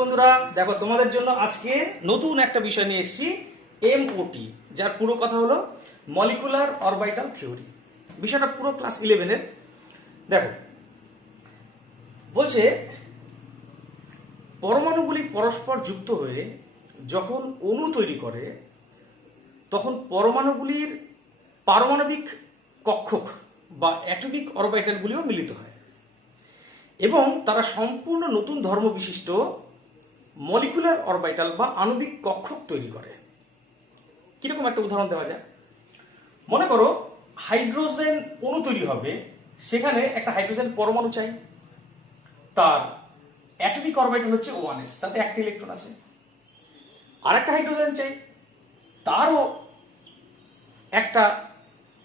বন্ধুরা, দেখো তোমাদের জন্য আজকে নতুন একটা বিষয় নিয়ে এসেছি, এমওটি, যার পুরো কথা হলো মলিকুলার অরবিটাল থিওরি। বিষয়টা পুরো ক্লাস 11-এর। দেখো বলছে পরমাণুগুলি পরস্পর যুক্ত হয়ে যখন অণু তৈরি করে তখন পরমাণুগুলির পারমাণবিক কক্ষক বা অ্যাটমিক অরবিটালগুলিও মিলিত হয় এবং তারা সম্পূর্ণ নতুন ধর্ম বিশিষ্ট মলিকুলার অরবিটাল বা আণবিক কক্ষক তৈরি করে। কিরকম একটা উদাহরণ দেওয়া যায়, মনে করো হাইড্রোজেন অণু তৈরি হবে, সেখানে একটা হাইড্রোজেন পরমাণু চাই, তার অ্যাটমিক অরবিটাল হচ্ছে 1s, তাতে একটা ইলেকট্রন আছে। আর একটা হাইড্রোজেন চাই, তারও একটা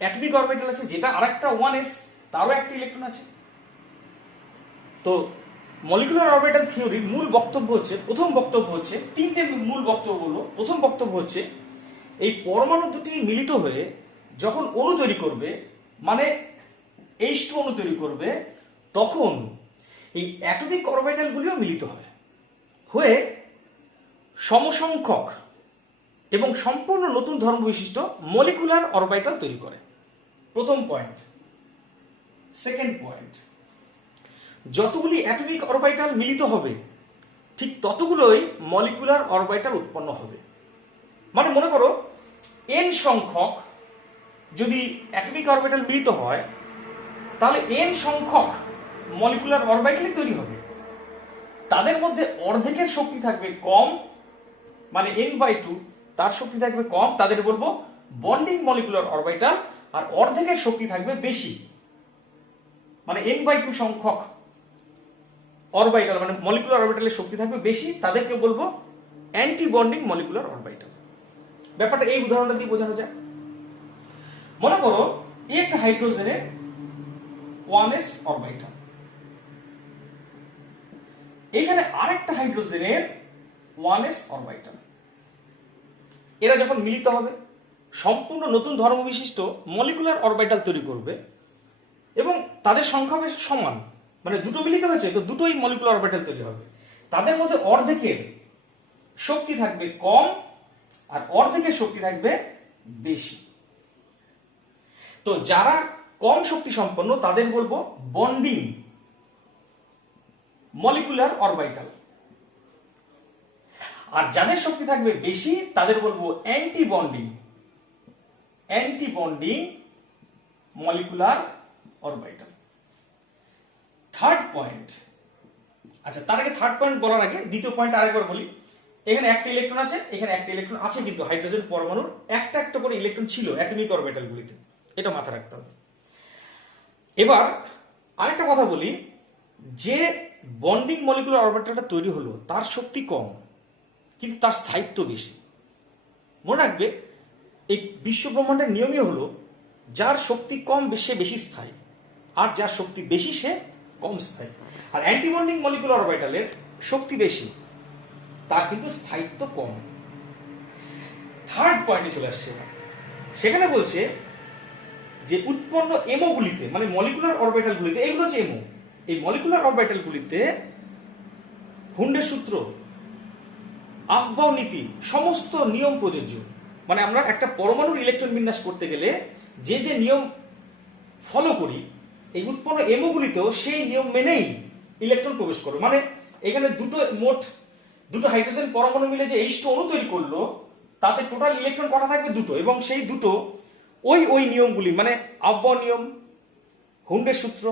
অ্যাটমিক অরবিটাল আছে, যেটা আর একটা 1s, তারও একটা ইলেকট্রন আছে। তো মলিকুলার অরবিটাল থিওরির মূল বক্তব্য হচ্ছে, প্রথম বক্তব্য হচ্ছে, তিনটে মূল বক্তব্য হলো। প্রথম বক্তব্য হচ্ছে এই পরমাণু দুটি মিলিত হয়ে যখন অণু তৈরি করবে, মানে H2 অণু তৈরি করবে, তখন এই অ্যাটমিক অরবিটালগুলিও মিলিত হয় হয়ে সমসংখ্যক এবং সম্পূর্ণ নতুন ধর্ম বিশিষ্ট মলিকুলার অরবিটাল তৈরি করে। প্রথম পয়েন্ট। সেকেন্ড পয়েন্ট, যতগুলি অ্যাটমিক অরবিটাল মিলিত হবে ঠিক ততগুলোই মলিকুলার অরবিটাল উৎপন্ন হবে। মানে মনে করো n সংখ্যক যদি অ্যাটমিক অরবিটাল মিলিত হয়, তাহলে n সংখ্যক মলিকুলার অরবিটালই তৈরি হবে। তাদের মধ্যে অর্ধেকের শক্তি থাকবে কম, মানে n/2, তার শক্তি থাকবে কম, তাদের বলবো বন্ডিং মলিকুলার অরবিটাল। আর অর্ধেকের শক্তি থাকবে বেশি, মানে n/2 সংখ্যক অরবিটাল, মানে মলিকুলার অরবিটালের শক্তি থাকবে বেশি, তাদেরকে বলবো অ্যান্টি বন্ডিং মলিকুলার অরবিটাল। ব্যাপারটা এই উদাহরণটা দিয়ে বোঝানো যায়। মনে করো একটা হাইড্রোজেনের 1s অরবিটাল, এখানে আরেকটা হাইড্রোজেনের 1s অরবিটাল। এরা যখন মিলিত হবে সম্পূর্ণ নতুন ধর্ম বিশিষ্ট মলিকুলার অরবিটাল তৈরি করবে এবং তাদের সংখ্যা বেশ সমান, মানে দুটো মিলিত হয়েছে তো দুটোই মলিকুলার অরবিটাল তৈরি হবে। তাদের মধ্যে অর্ধেকের শক্তি থাকবে কম আর অর্ধেকের শক্তি থাকবে বেশি। তো যারা কম শক্তি সম্পন্ন তাদের বলবো বন্ডিং মলিকুলার অরবিটাল, আর যাদের শক্তি থাকবে বেশি তাদের বলবো anti bonding molecular orbital. Third point, আচ্ছা তার আগে থার্ড পয়েন্ট বলার আগে দ্বিতীয় পয়েন্ট আরেকবার বলি। এখানে একটা ইলেকট্রন আছে, এখানে একটা ইলেকট্রন আছে, কিন্তু হাইড্রোজেন পরমাণুর একটা একটা করে ইলেকট্রন ছিল অ্যাটমিক অরবিটালগুলিতে, এটা মাথায় রাখতে হবে। এবার আরেকটা কথা বলি, যে বন্ডিং মলিকুলার অরবিটালটা তৈরি হলো তার শক্তি কম কিন্তু তার স্থায়িত্ব বেশি। মনে রাখবে এই বিশ্ব ব্রহ্মাণ্ডের নিয়মই হলো যার শক্তি কম সে বেশি স্থায়ী, আর যার শক্তি বেশি সে কম স্থায়ী। আর অ্যান্টি বন্ডিং মলিকুলার অরবিটালের শক্তি বেশি, তার কিন্তু স্থায়িত্ব কম। থার্ড পয়েন্টে চলে আসছে, সেখানে বলছে যে উৎপন্ন এমোগুলিতে, মানে মলিকুলার অরবিটালগুলিতে, এগুলো হচ্ছে এমো, এই মলিকুলার অরবিটালগুলিতে হুন্ডের সূত্র, আফবাও নীতি, সমস্ত নিয়ম প্রযোজ্য। মানে আমরা একটা পরমাণুর ইলেকট্রন বিন্যাস করতে গেলে যে যে নিয়ম ফলো করি, এই উৎপন্ন এমোগুলিতেও সেই নিয়ম মেনেই ইলেকট্রন প্রবেশ করবে। মানে এখানে মোট দুটো হাইড্রোজেন পরমাণু মিলে যে H2 অণু তৈরি করলো, তাতে টোটাল ইলেকট্রন কটা থাকবে? দুটো, এবং সেই দুটো ওই নিয়মগুলি, মানে আফবাও নিয়ম, হুন্ডের সূত্র,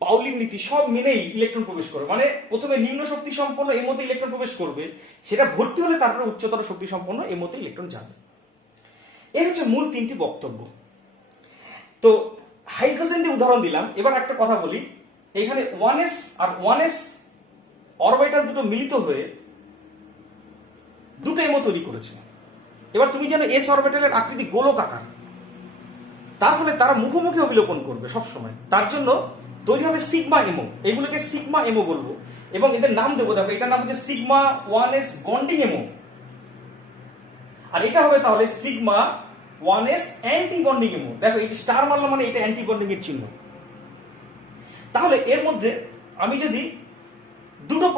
পাউলির নীতি সব মেনেই ইলেকট্রন প্রবেশ করবে। মানে প্রথমে নিম্ন শক্তি সম্পন্ন এমোতে ইলেকট্রন প্রবেশ করবে, সেটা ভর্তি হলে তারপরে উচ্চতর শক্তি সম্পন্ন এমোতে ইলেকট্রন যাবে। এই হচ্ছে মূল তিনটি বক্তব্য। তো হাইড্রোজেন দিয়ে উদাহরণ দিলাম। এবার একটা কথা বলি, এখানে 1s আর 1s অরবিটাল দুটো মিলিত হয়ে দুটো এমো তৈরি করেছে। এবার তুমি জানো এস অরবিটালের আকৃতি গোলক আকার, তার ফলে তারা মুখোমুখি অবিলোপন করবে সবসময়, তার জন্য তৈরি হবে সিগমা এমো। এগুলোকে সিগমা এমো বলবো এবং এদের নাম দেবো। দেখো এটার নাম হচ্ছে সিগমা 1s বন্ডিং এমো, আর এটা হবে তাহলে সিগমা 1s অ্যান্টি বন্ডিং এমো। দেখো এই যে স্টার মারলাম, মানে এটা অ্যান্টি বন্ডিং এর চিহ্ন। তাহলে এর মধ্যে আমি যদি দুটো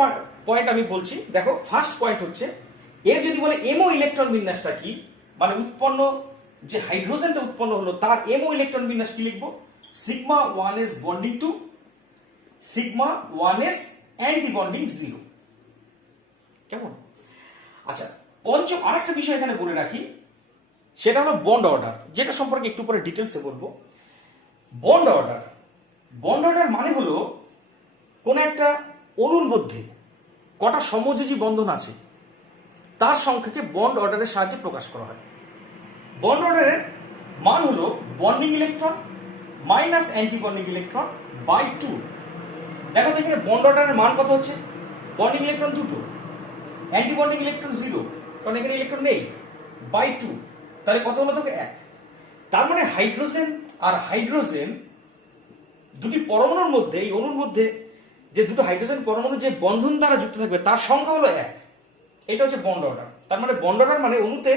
পয়েন্ট আমি বলছি, দেখো ফার্স্ট পয়েন্ট হচ্ছে এর যদি বলে এমও ইলেকট্রন বিন্যাসটা কি, মানে উৎপন্ন যে হাইড্রোজেনটা উৎপন্ন হলো তার এমও ইলেকট্রন বিন্যাস কি লিখবো, sigma 1s bonding two sigma 1s anti bonding 0। কেমন? আচ্ছা, পঞ্চম আরেকটা বিষয় এখানে বলে রাখি, সেটা হলো বন্ড অর্ডার, যেটা সম্পর্কে একটু পরে ডিটেলসে বলবো। বন্ড অর্ডার, বন্ড অর্ডার মানে হলো কোন একটা অণুর মধ্যে কটা সমযোজী বন্ধন আছে তার সংখ্যাকে বন্ড অর্ডারের সাহায্যে প্রকাশ করা হয়। বন্ড অর্ডারের মান হলো bonding electron minus anti bonding electron by 2। দেখো তো এখানে বন্ড অর্ডারের মান কত হচ্ছে, bonding electron 2, anti bonding electron 0, কারণ এখানে ইলেকট্রন নেই, বাই 2, তাহলে কত হলো তোকে 1। তার মানে হাইড্রোজেন আর হাইড্রোজেন দুটি পরমাণুর মধ্যে, এই অণুর মধ্যে যে দুটো হাইড্রোজেন পরমাণু যে বন্ধন দ্বারা যুক্ত থাকবে তার সংখ্যা হলো 1। এটা হচ্ছে বন্ড অর্ডার। তার মানে বন্ড অর্ডার মানে অণুতে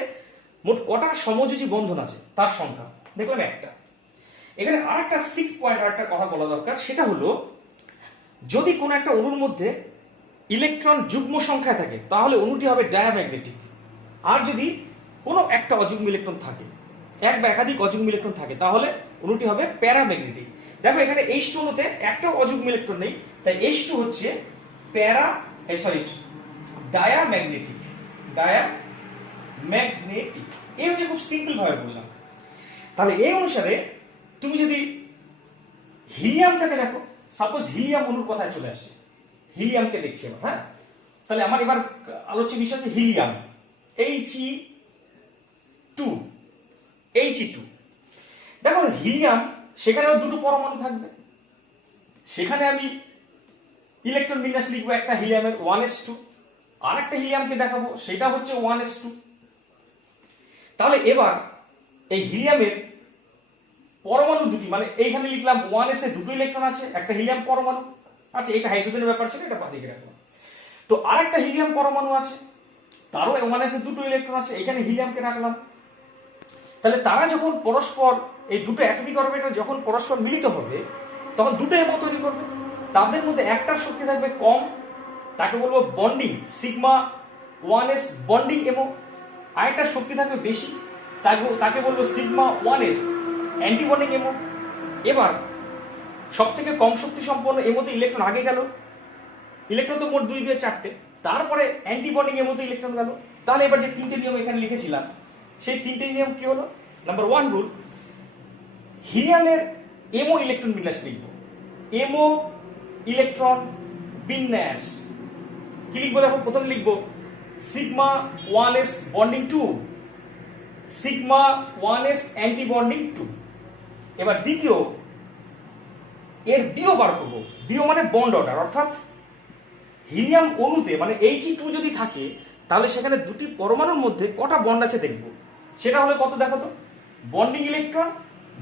মোট কটা সমযোজী বন্ধন আছে তার সংখ্যা, দেখলাম একটা। এখানে আরেকটা 6 পয়েন্ট আরেকটা কথা বলা দরকার, সেটা হলো যদি কোনো একটা অণুর মধ্যে ইলেকট্রন যুগ্ম সংখ্যায় থাকে তাহলে অণুটি হবে ডায়াম্যাগনেটিক, আর যদি কোনো একটা অযুগ্ম ইলেকট্রন থাকে, এক বা একাধিক অযুগ্ম ইলেকট্রন থাকে, তাহলে অণুটি হবে প্যারাম্যাগনেটিক। দেখো এখানে H2 অণুতে একটাও অযুগ্ম ইলেকট্রন নেই, তাই H2 হচ্ছে ডায়াম্যাগনেটিক। ডায়াম্যাগনেটিক এই হচ্ছে খুব সিম্পল ভাবে বললাম। তাহলে এই অনুসারে তুমি যদি হিলিয়ামটাকে দেখো, সাপোজ হিলিয়াম অণুর কথায় চলে আসে, হিলিয়ামকে দেখছি এবার। হ্যাঁ, তাহলে আমার এবার আলোচ্য বিষয় হচ্ছে হিলিয়াম, He2। দেখো হিলিয়াম, সেখানেও দুটো পরমাণু থাকবে, সেখানে আমি ইলেকট্রন বিন্যাস লিখবো একটা হিলিয়ামের 1s2, আর একটা হিলিয়ামকে দেখাবো সেটা হচ্ছে 1s2। তাহলে এবার এই হিলিয়ামের পরমাণু দুটি, মানে এইখানে লিখলাম 1s এ দুটো ইলেকট্রন আছে, একটা হিলিয়াম পরমাণু আছে, এটা হাইড্রোজেনের ব্যাপার ছিল, এটা বাদিকে রাখলাম। তো আরেকটা হিলিয়াম পরমাণু আছে, তারও 1s এ দুটো ইলেকট্রন আছে, এখানে হিলিয়ামকে রাখলাম। তাহলে তারা যখন পরস্পর, এই দুটো অ্যাটমিক অরবিটাল যখন পরস্পর মিলিত হবে তখন দুটো এমো তৈরি করবে, তাদের মধ্যে একটার শক্তি থাকবে কম, তাকে বলবো বন্ডিং সিগমা 1s বন্ডিং এমো, আরেকটার শক্তি থাকবে বেশি, তাকে বলবো সিগমা 1s অ্যান্টি বন্ডিং এমো। এবার সব থেকে কম শক্তি সম্পন্ন এমোতে ইলেকট্রন আগে গেল, ইলেকট্রন তো মোট 2 দিয়ে 4টে, তারপরে অ্যান্টি বন্ডিং এমোতে ইলেকট্রন গেল। তাহলে এবার যে 3টে নিয়ম এখানে লিখেছিলাম, সেই 3টে নিয়ম কি হলো? নাম্বার 1 রুল, হিলিয়ামের এমও ইলেকট্রন বিন্যাস লিখব, এমও ইলেকট্রন বিন্যাস কি লিখবো? দেখো প্রথমে লিখবো sigma 1s bonding 2, sigma 1s anti bonding 2। এবার দ্বিতীয়, এর বিও বার করবো, বিও মানে বন্ড অর্ডার, অর্থাৎ হিলিয়াম অণুতে মানে He2 যদি থাকে তাহলে সেখানে দুটি পরমাণুর মধ্যে কটা বন্ড আছে দেখব, সেটা হলে কত দেখো তো, bonding electron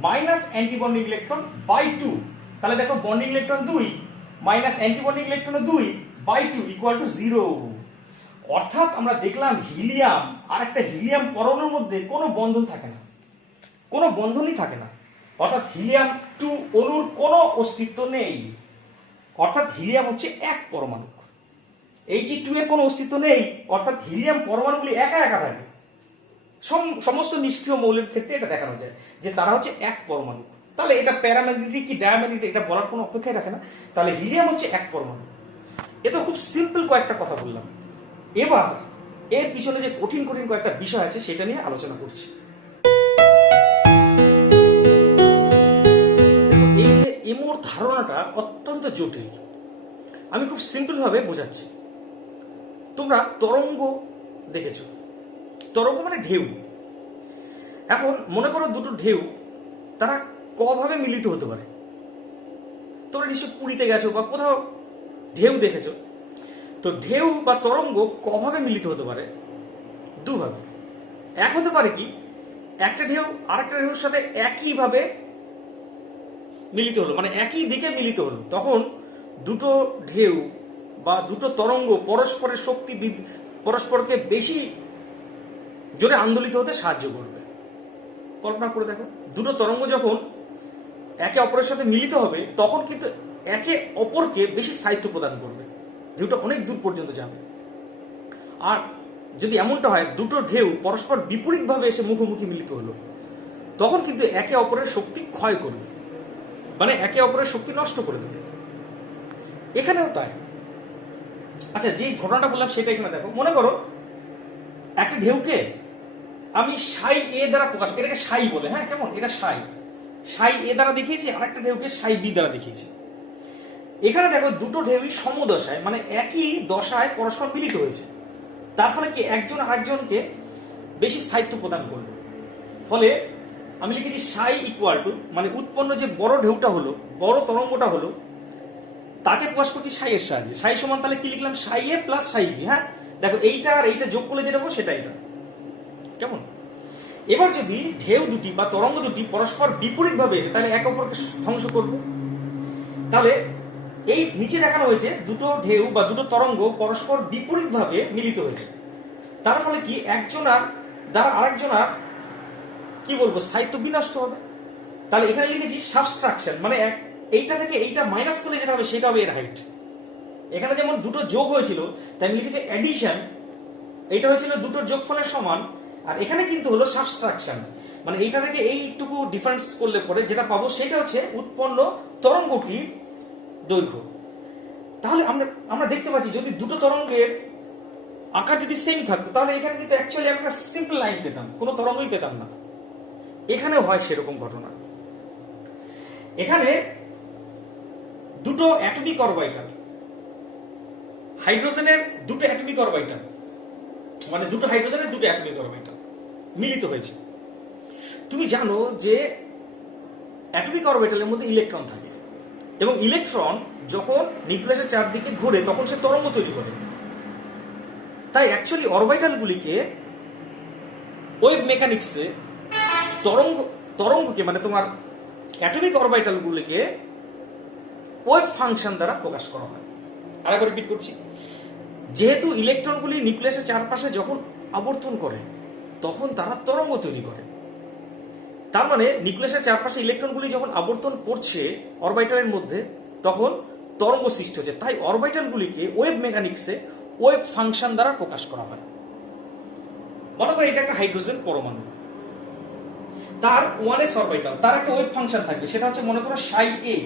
minus anti bonding electron by 2। তাহলে দেখো bonding electron 2 minus anti bonding electron 2 by 2 equal to 0। অর্থাৎ আমরা দেখলাম হিলিয়াম আর একটা হিলিয়াম পরমাণুর মধ্যে কোনো বন্ধন থাকে না, কোনো বন্ধনই থাকে না, অর্থাৎ হিলিয়াম 2 অণুর কোনো অস্তিত্ব নেই। অর্থাৎ হিলিয়াম হচ্ছে এক পরমাণু, He2 এর কোনো অস্তিত্ব নেই, অর্থাৎ হিলিয়াম পরমাণুগুলি একা একা থাকে। সমস্ত নিষ্ক্রিয় মৌলের ক্ষেত্রে এটা দেখানো যায় যে তারা হচ্ছে এক পরমাণু। তাহলে এটা প্যারাম্যাগনেটিক কি ডায়াম্যাগনেটিক এটা বলার কোনো অপেক্ষাই রাখে না, তাহলে হিলিয়াম হচ্ছে এক পরমাণু। এটা খুব সিম্পল কয়েকটা কথা বললাম। এবার এর পিছনে যে কঠিন কঠিন কয়েকটা বিষয় আছে সেটা নিয়ে আলোচনা করছি। এই যে এমোর ধারণাটা অত্যন্ত জটিল, আমি খুব সিম্পল ভাবে বোঝাচ্ছি। তোমরা তরঙ্গ দেখেছো, তরঙ্গ মানে ঢেউ। এখন মনে করো দুটো ঢেউ, তারা কভাবে মিলিত হতে পারে। তোমরা নিশ্চয় পুরীতে গেছো বা কোথাও ঢেউ দেখেছো। তো ঢেউ বা তরঙ্গ কভাবে মিলিত হতে পারে? দুভাবে। এক হতে পারে কি, একটা ঢেউ আরেকটা ঢেউর সাথে একইভাবে মিলিত হলো, মানে একই দিকে মিলিত হলো, তখন দুটো ঢেউ বা দুটো তরঙ্গ পরস্পরের শক্তি পরস্পরকে বেশি জোরে আন্দোলিত হতে সাহায্য করবে। কল্পনা করে দেখো, দুটো তরঙ্গ যখন একে অপরের সাথে মিলিত হবে তখন কিন্তু একে অপরকে বেশি স্থায়িত্ব প্রদান করবে। ঢেউটা অনেক দূর পর্যন্ত যাবে। আর যদি এমনটা হয় দুটো ঢেউ পরস্পর বিপরীতভাবে এসে মুখোমুখি মিলিত হলো, তখন কিন্তু একে অপরের শক্তি ক্ষয় করবে, মানে একে অপরের শক্তি নষ্ট করে দেবে। এখানেও তাই। আচ্ছা, যে ঘটনাটা বললাম সেটা এখানে দেখো। মনে করো একটা ঢেউকে আমি সাই এ দ্বারা প্রকাশ, এটাকে সাই বলে, হ্যাঁ কেমন, এটা সাই সাই এ দ্বারা দেখিয়েছি, আর একটা ঢেউকে সাই বি দ্বারা দেখিয়েছি। এখানে দেখো দুটো ঢেউই সমদশায়, মানে একই দশায় পরস্পর মিলিত হয়েছে। তার ফলে কি একজন আরেকজনকে বেশি স্থায়িত্ব প্রদান করবে। ফলে আমি লিখেছি সাই ইকুয়াল টু, মানে উৎপন্ন যে বড় ঢেউটা হলো, বড় তরঙ্গটা হলো, তাকে প্রকাশ করছি সাই এর সাহায্যে। সাই সমান তাহলে কি লিখলাম, সাই এ প্লাস সাই বি। হ্যাঁ দেখো, এইটা আর এইটা যোগ করলে যেটা সেটা এটা, কেমন। এবার যদি ঢেউ দুটি বা তরঙ্গ দুটি পরস্পর বিপরীত ভাবে এসে তাহলে একে অপরকে ধ্বংস করবে। তাহলে এই নিচে দেখানো হয়েছে দুটো ঢেউ বা দুটো তরঙ্গ পরস্পর বিপরীত ভাবে মিলিত হয়েছে। তার ফলে কি একজনার দ্বারা আরেকজনার কি বলবো স্থায়িত্ব বিনষ্ট হবে। তাহলে এখানে লিখেছি সাবস্ট্রাকশন, মানে এইটা থেকে এইটা মাইনাস করলে যেটা হবে সেটা হবে এর হাইট। এখানে যেমন দুটো যোগ হয়েছিল তাই আমি লিখেছি অ্যাডিশন, এইটা হয়েছিল দুটোর যোগফলের সমান। আর এখানে কিন্তু হলো সাবস্ট্রাকশন, মানে এইটা থেকে এইটুকু ডিফারেন্স করলে পরে যেটা পাবো সেটা হচ্ছে উৎপন্ন তরঙ্গটির দৈর্ঘ্য। তাহলে আমরা দেখতে পাচ্ছি যদি দুটো তরঙ্গের আকার যদি সেম থাকতো তাহলে এখানে কিন্তু অ্যাকচুয়ালি একটা সিম্পল লাইন পেতাম, কোনো তরঙ্গই পেতাম না। এখানেও হয় সেরকম ঘটনা। এখানে দুটো অ্যাটমিক অরবিটাল, হাইড্রোজেনের দুটো অ্যাটমিক অরবিটাল, মানে দুটো হাইড্রোজেনের দুটো অ্যাটমিক অরবিটাল মিলিত হয়েছে। তুমি জানো যে অ্যাটমিক অরবিটালের মধ্যে ইলেকট্রন থাকে, এবং ইলেকট্রন যখন নিউক্লিয়াসের চারদিকে ঘুরে তখন সে তরঙ্গ তৈরি করে। তাই অ্যাকচুয়ালি অরবিটালগুলিকে ওয়েভ মেকানিক্সে তরঙ্গকে মানে তোমার অ্যাটমিক অরবিটালগুলিকে ওয়েভ ফাংশন দ্বারা প্রকাশ করা হয়। আরেকবার রিপিট করছি, যেহেতু ইলেকট্রনগুলি নিউক্লিয়াসের চারপাশে যখন আবর্তন করে তখন তারা তরঙ্গ তৈরি করে। তার মানে নিউক্লিয়াসের চারপাশে ইলেকট্রনগুলি যখন আবর্তন করছে অরবিটালের মধ্যে তখন তরঙ্গ সৃষ্টি হচ্ছে। তাই অরবিটালগুলিকে ওয়েভ মেকানিক্সে ওয়েভ ফাংশন দ্বারা প্রকাশ করা হয়। মনে করো এটা একটা হাইড্রোজেন পরমাণু, তার 1s অরবিটাল, তার একটা ওয়েভ ফাংশন থাকবে, সেটা হচ্ছে মনে করো সাই এ।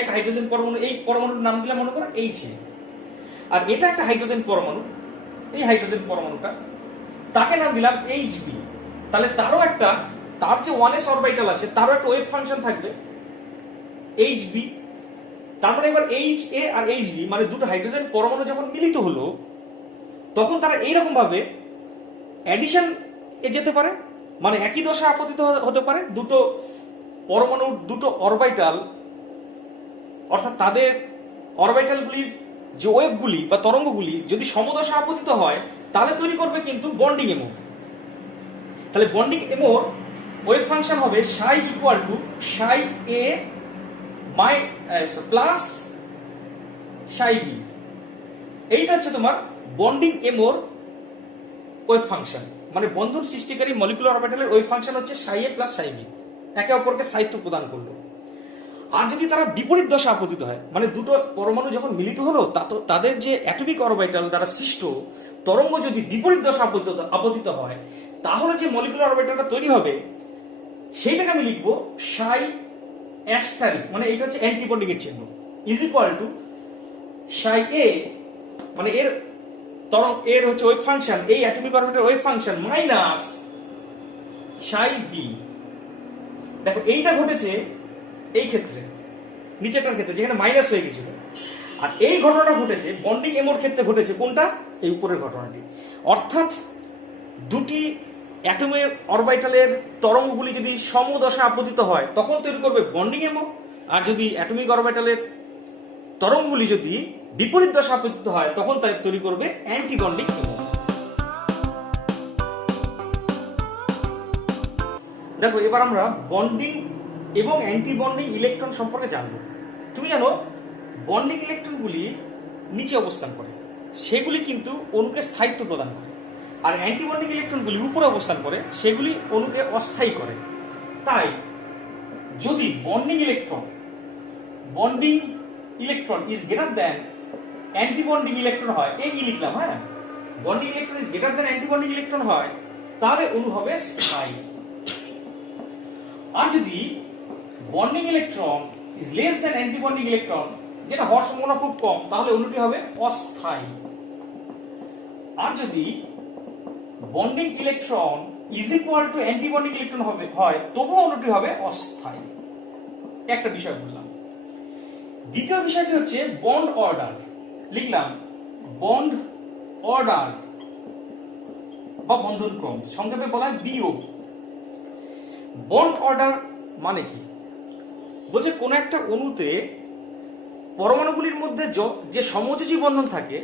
এক হাইড্রোজেন পরমাণু, এই পরমাণুর নাম দিলাম মনে করো এইচ এ। আর এটা একটা হাইড্রোজেন পরমাণু, এই হাইড্রোজেন পরমাণুটা তাকে নাম দিলাম এইচ বি। তাহলে তার যে 1s অরবিটাল আছে তারও একটা ওয়েভ ফাংশন থাকবে এইচ বি। তারপরে এবার এইচ এ আর এইচ বি মানে দুটো হাইড্রোজেন পরমাণু যখন মিলিত হলো তখন তারা এইরকম ভাবে অ্যাডিশন এ যেতে পারে, মানে একই দশা আপতিত হতে পারে। দুটো পরমাণুর দুটো অরবিটাল, অর্থাৎ তাদের অরবিটালগুলির যে ওয়েভগুলি বা তরঙ্গগুলি যদি সমদশা আপতিত হয় তাহলে তৈরি করবে কিন্তু বন্ডিং এমোর। তাহলে বন্ডিং এমোর ওয়েভ ফাংশন হবে সাই equal to Sai A plus Sai B. এইটা হচ্ছে তোমার বন্ডিং এমোর ওয়েভ ফাংশন, মানে বন্ধন সৃষ্টিকারী মলিকুলার অরবিটালের ওয়েভ ফাংশন হচ্ছে সাই এ প্লাস সাই বি, একে অপরকে স্থায়িত্ব প্রদান করলো। আর যদি তারা বিপরীত দশা আপতিত হয়, মানে দুটো পরমাণু যখন মিলিত হলো তাদের যে অ্যাটমিক অরবিটাল দ্বারা সৃষ্ট তরঙ্গ যদি বিপরীত দশা আপতিত হয় তাহলে যে মলিকুলার অরবিটালটা তৈরি হবে সেইটাকে আমি লিখবো সাই অ্যাস্টারিক, মানে এটা হচ্ছে অ্যান্টি বন্ডিং এর চিহ্ন, ইজ ইকুয়াল টু সাই এ, মানে এর হচ্ছে ওয়েভ ফাংশন, এই atomic orbital wave function minus সাই বি। দেখো এইটা ঘটেছে এই ক্ষেত্রে, নিচেরটার ক্ষেত্রে যেখানে মাইনাস হয়ে গেছিল। আর এই ঘটনাটা ঘটেছে বন্ডিং এমোর ক্ষেত্রে ঘটেছে কোনটা, এই উপরের ঘটনাটি। অর্থাৎ দুটি অ্যাটমের অরবিটালের তরঙ্গগুলি যদি সমদশা আপতিত হয় তখন তৈরি করবে বন্ডিং এমো, আর যদি অ্যাটমিক অরবিটালের তরঙ্গগুলি যদি বিপরীত দশা আপতিত হয় তখন তৈরি করবে অ্যান্টি বন্ডিং এমো। দেখো এবার আমরা বন্ডিং এবং অ্যান্টি বন্ডিং ইলেকট্রন সম্পর্কে জানবো। তুমি জানো বন্ডিং ইলেকট্রনগুলি নিচে অবস্থান করে, সেগুলি কিন্তু অণুকে স্থায়িত্ব প্রদান করে। আর অ্যান্টি বন্ডিং ইলেকট্রনগুলি উপরে অবস্থান করে, সেগুলি অণুকে অস্থায়ী করে। তাই যদি bonding electron is greater than anti bonding electron হয়, এই লিখলাম, হ্যাঁ, bonding electron is greater than anti bonding electron হয়, তাহলে অণু হবে স্থায়ী। আর যদি bonding electron is less than anti bonding electron, যেটা হওয়ার সম্ভাবনা খুব কম, তাহলে অণুটি হবে অস্থায়ী। আর যদি bonding electron is equal to anti bonding electron হয়, তবুও অণুটি হবে অস্থায়ী। একটা বিষয় বললাম। দ্বিতীয় বিষয়টি হচ্ছে বন্ড অর্ডার। লিখলাম বন্ড অর্ডার বা বন্ধন ক্রম, সংক্ষেপে বলা হয় বিও। বন্ড অর্ডার মানে কি? বলছে কোন একটা অণুতে পরমাণুগুলির মধ্যে যে সমযোজী বন্ধন থাকে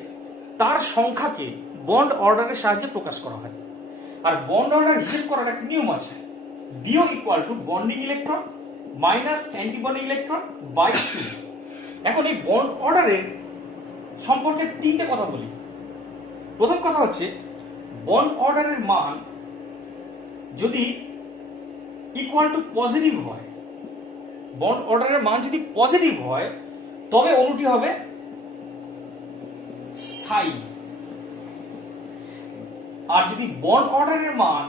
তার সংখ্যাকে বন্ড অর্ডারের সাহায্যে প্রকাশ করা হয়। আর বন্ড অর্ডার হিসেব করার একটা নিয়ম আছে, BO equal to bonding electron minus anti bonding electron by 2। এখন এই বন্ড অর্ডারের সম্পর্কে তিনটে কথা বলি। প্রথম কথা হচ্ছে বন্ড অর্ডারের মান যদি ইকুয়াল টু পজিটিভ হয়, বন্ড অর্ডারের মান যদি পজিটিভ হয় তবে অণুটি হবে স্থায়ী। আর যদি বন্ড অর্ডারের মান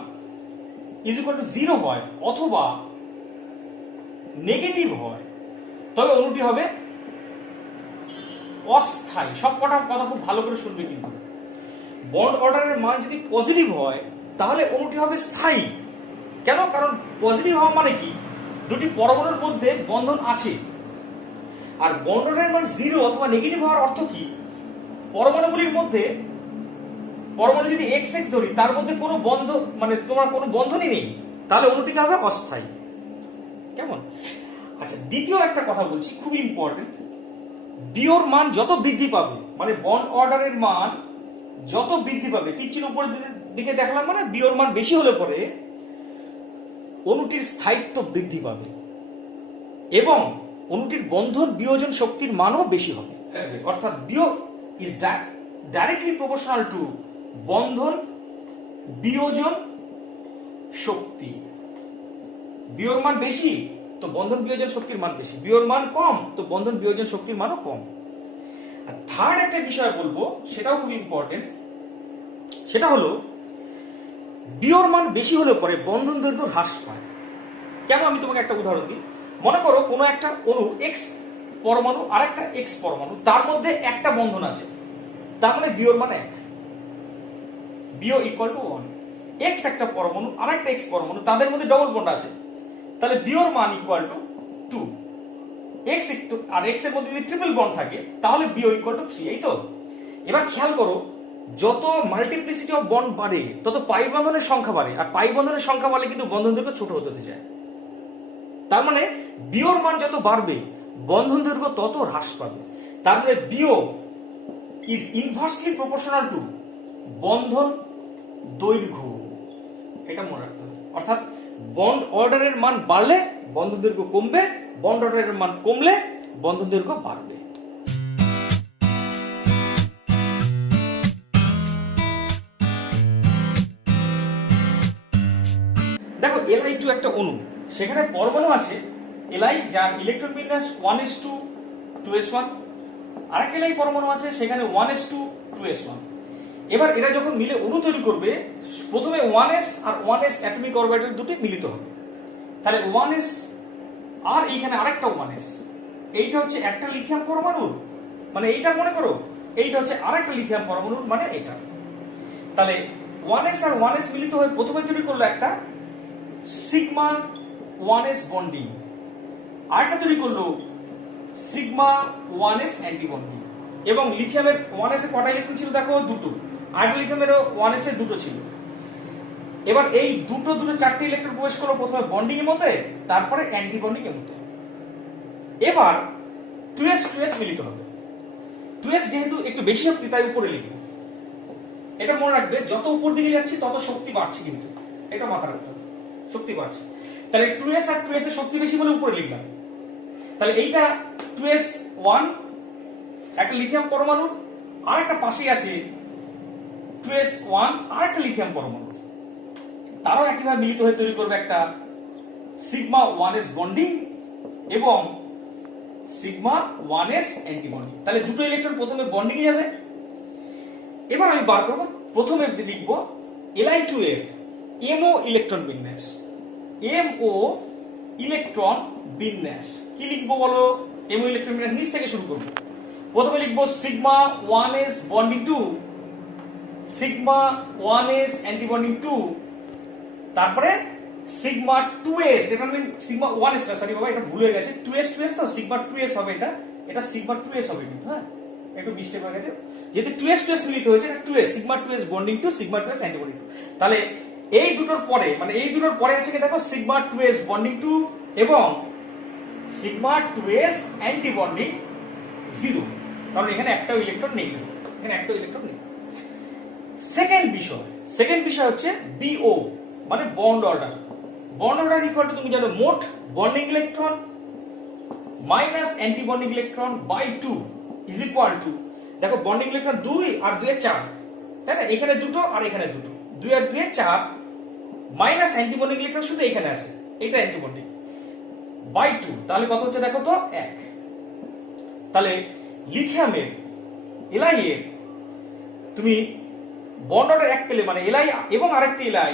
ইজ ইকুয়াল টু 0 হয় অথবা নেগেটিভ হয় তবে অণুটি হবে অস্থায়ী। সব কটা কথা খুব ভালো করে শুনবে কিন্তু। বন্ড অর্ডারের মান যদি পজিটিভ হয় তাহলে অণুটি হবে স্থায়ী। কেন? কারণ পজিটিভ হওয়া মানে কি, দুটি পরমাণুর মধ্যে বন্ধন আছে। আর বন্ড অর্ডারের মান 0 অথবা নেগেটিভ হওয়ার অর্থ কি, পরমাণুগুলির মধ্যে, পরমাণু যদি এক্স এক্স ধরি তার মধ্যে কোনো বন্ধন, মানে তোমার কোনো বন্ধনই নেই, তাহলে অণুটিকে হবে অস্থায়ী। কেমন? আচ্ছা, দ্বিতীয় একটা কথা বলছি, খুব ইম্পর্টেন্ট। বিওর মান যত বৃদ্ধি পাবে, মানে বন্ড অর্ডারের মান যত বৃদ্ধি পাবে, তীর চিহ্ন উপরের দিকে দেখলাম, মানে বিওর মান বেশি হলে পরে অণুটির স্থায়িত্ব বৃদ্ধি পাবে এবং অণুটির বন্ধন বিয়োজন শক্তির মানও বেশি হবে। অর্থাৎ BO is directly proportional to বন্ধন বিয়োজন শক্তি। বিওর মান বেশি তো বন্ধন বিয়োজন শক্তির মান বেশি, বিওর মান কম তো বন্ধন বিয়োজন শক্তির মানও কম। আর থার্ড একটা বিষয় বলবো, সেটাও খুব ইম্পর্টেন্ট, সেটা হলো বিওর মান বেশি হলে পরে বন্ধন দৈর্ঘ্য হ্রাস পায়। কেন? আমি তোমাকে একটা উদাহরণ দিই। মনে করো কোনো একটা অণু এক্স পরমাণু আর একটা এক্স পরমাণু, তার মধ্যে একটা বন্ধন আছে, তার মানে বিওর মান 1, বিও ইকুয়াল টু 1। এক্স একটা পরমাণু আর একটা এক্স পরমাণু, তাদের মধ্যে ডবল বন্ড আছে, তাহলে বিওর মান ইকুয়াল টু 2। এক্স আর এক্স এর মধ্যে যদি ট্রিপল বন্ড থাকে তাহলে বিও ইকুয়াল টু 3। এই তো। এবার খেয়াল করো, যত মাল্টিপ্লিসিটি অফ বন্ড বাড়ে তত পাই বন্ধনের সংখ্যা বাড়ে, আর পাই বন্ধনের সংখ্যা বাড়লে কিন্তু বন্ধন দৈর্ঘ্য ছোট হতে যায়। তার মানে বিওর মান যত বাড়বে বন্ধন দৈর্ঘ্য তত হ্রাস পাবে। তার মানে BO is inversely proportional to বন্ধন দৈর্ঘ্য। এটা মনে রাখতে হবে। অর্থাৎ বন্ড অর্ডারের মান বাড়লে বন্ধন দৈর্ঘ্য কমবে, বন্ড অর্ডারের মান কমলে বন্ধন দৈর্ঘ্য বাড়বে। দেখো, Li2 একটা অণু, সেখানে পরমাণু আছে Li যার ইলেকট্রন বিন্যাস 1s2 2s1, আরেক Li পরমাণু আছে সেখানে 1s2 2s1। এবার এরা যখন মিলে অণু তৈরি করবে, প্রথমে 1s আর 1s অ্যাটমিক অরবিটাল দুটি মিলিত হবে। তাহলে 1s আর এইখানে আরেকটা 1s, এইটা হচ্ছে একটা লিথিয়াম পরমাণুর, মানে এইটা মনে করো, এইটা হচ্ছে আরেকটা লিথিয়াম পরমাণুর, মানে এইটা। তাহলে 1s আর 1s মিলিত হয়ে প্রথমে তৈরি করলো একটা সিগমা 1s বন্ডিং, আরেকটা তৈরি করলো সিগমা 1s অ্যান্টি বন্ডিং। এবং লিথিয়ামের 1s এর কটা ইলেকট্রন ছিল দেখো? দুটো। আর লিথিয়ামের 1s এর দুটো ছিল। এবার এই দুটো চারটি ইলেকট্রন প্রবেশ করলো প্রথমে বন্ডিং এর মধ্যে, তারপরে অ্যান্টি বন্ডিং এর মধ্যে। এবার 2s 2s মিলিত হবে। 2s যেহেতু একটু বেশি শক্তি তাই উপরে লিখবো। এটা মনে রাখবে, যত উপর দিকে যাচ্ছি তত শক্তি বাড়ছে, কিন্তু এটা মাথায় রাখতে হবে, শক্তি বাড়ছে। তাহলে 2s আর 2s এর শক্তি বেশি বলে উপরে লিখলাম। তাহলে এইটা 2s1 একটা লিথিয়াম পরমাণু, আর একটা পাশেই আছে 2s1 আর একটা লিথিয়াম পরমাণু, তারাও একইভাবে মিলিত হয়ে তৈরি করবে একটা সিগমা 1s বন্ডিং এবং সিগমা 1s অ্যান্টিবন্ডিং। তাহলে দুটো ইলেকট্রন প্রথমে বন্ডিং যাবে। এবার আমি বার করব, প্রথমে লিখব Li2 এর MO ইলেকট্রন বিন্যাস। MO ইলেকট্রন বিন্যাস কি লিখবো বলো? MO ইলেকট্রন বিন্যাস নিচ থেকে শুরু করব। প্রথমে লিখবো sigma 1s bonding 2, sigma 1s antibonding 2, তারপরে সিগমা 2s, এটা মানে সিগমা 1s, সরি বাবা এটা ভুল হয়ে গেছে, 2s তো সিগমা 2s হবে, এটা সিগমা 2s হবে কিন্তু, হ্যাঁ একটু মিস্টেক হয়ে গেছে, যেহেতু 2s মিলিত হয়েছে, এটা 2s, sigma 2s bonding 2, sigma 2s antibonding 2। তাহলে এই দুটোর পরে, মানে এই দুটোর পরে আছে কি দেখো, সিগমা 2s বন্ডিং 2 এবং সিগমা 2s অ্যান্টিবন্ডিং 0, কারণ এখানে একটা ইলেকট্রন নেই, এখানে একটা ইলেকট্রন নেই। সেকেন্ড বিষয় হচ্ছে BO, মানে bond order. Bond order equal to, তুমি জানো, মোট bonding electron minus antibonding electron by 2 is equal to, দেখো বন্ডিং ইলেকট্রন 2 আর 2 এ 4, তাই না? এখানে দুটো আর এখানে দুটো, 2 আর 2 এ 4 মাইনাস অ্যান্টিবন্ডিং ইলেকট্রন শুধু এখানে আছে, এটা অ্যান্টিবন্ডিং বাই 2, তাহলে কত হচ্ছে দেখো তো 1। তাহলে লিথিয়ামের Li এর তুমি বন্ড অর্ডার 1 পেলে, মানে Li এবং আরেকটি Li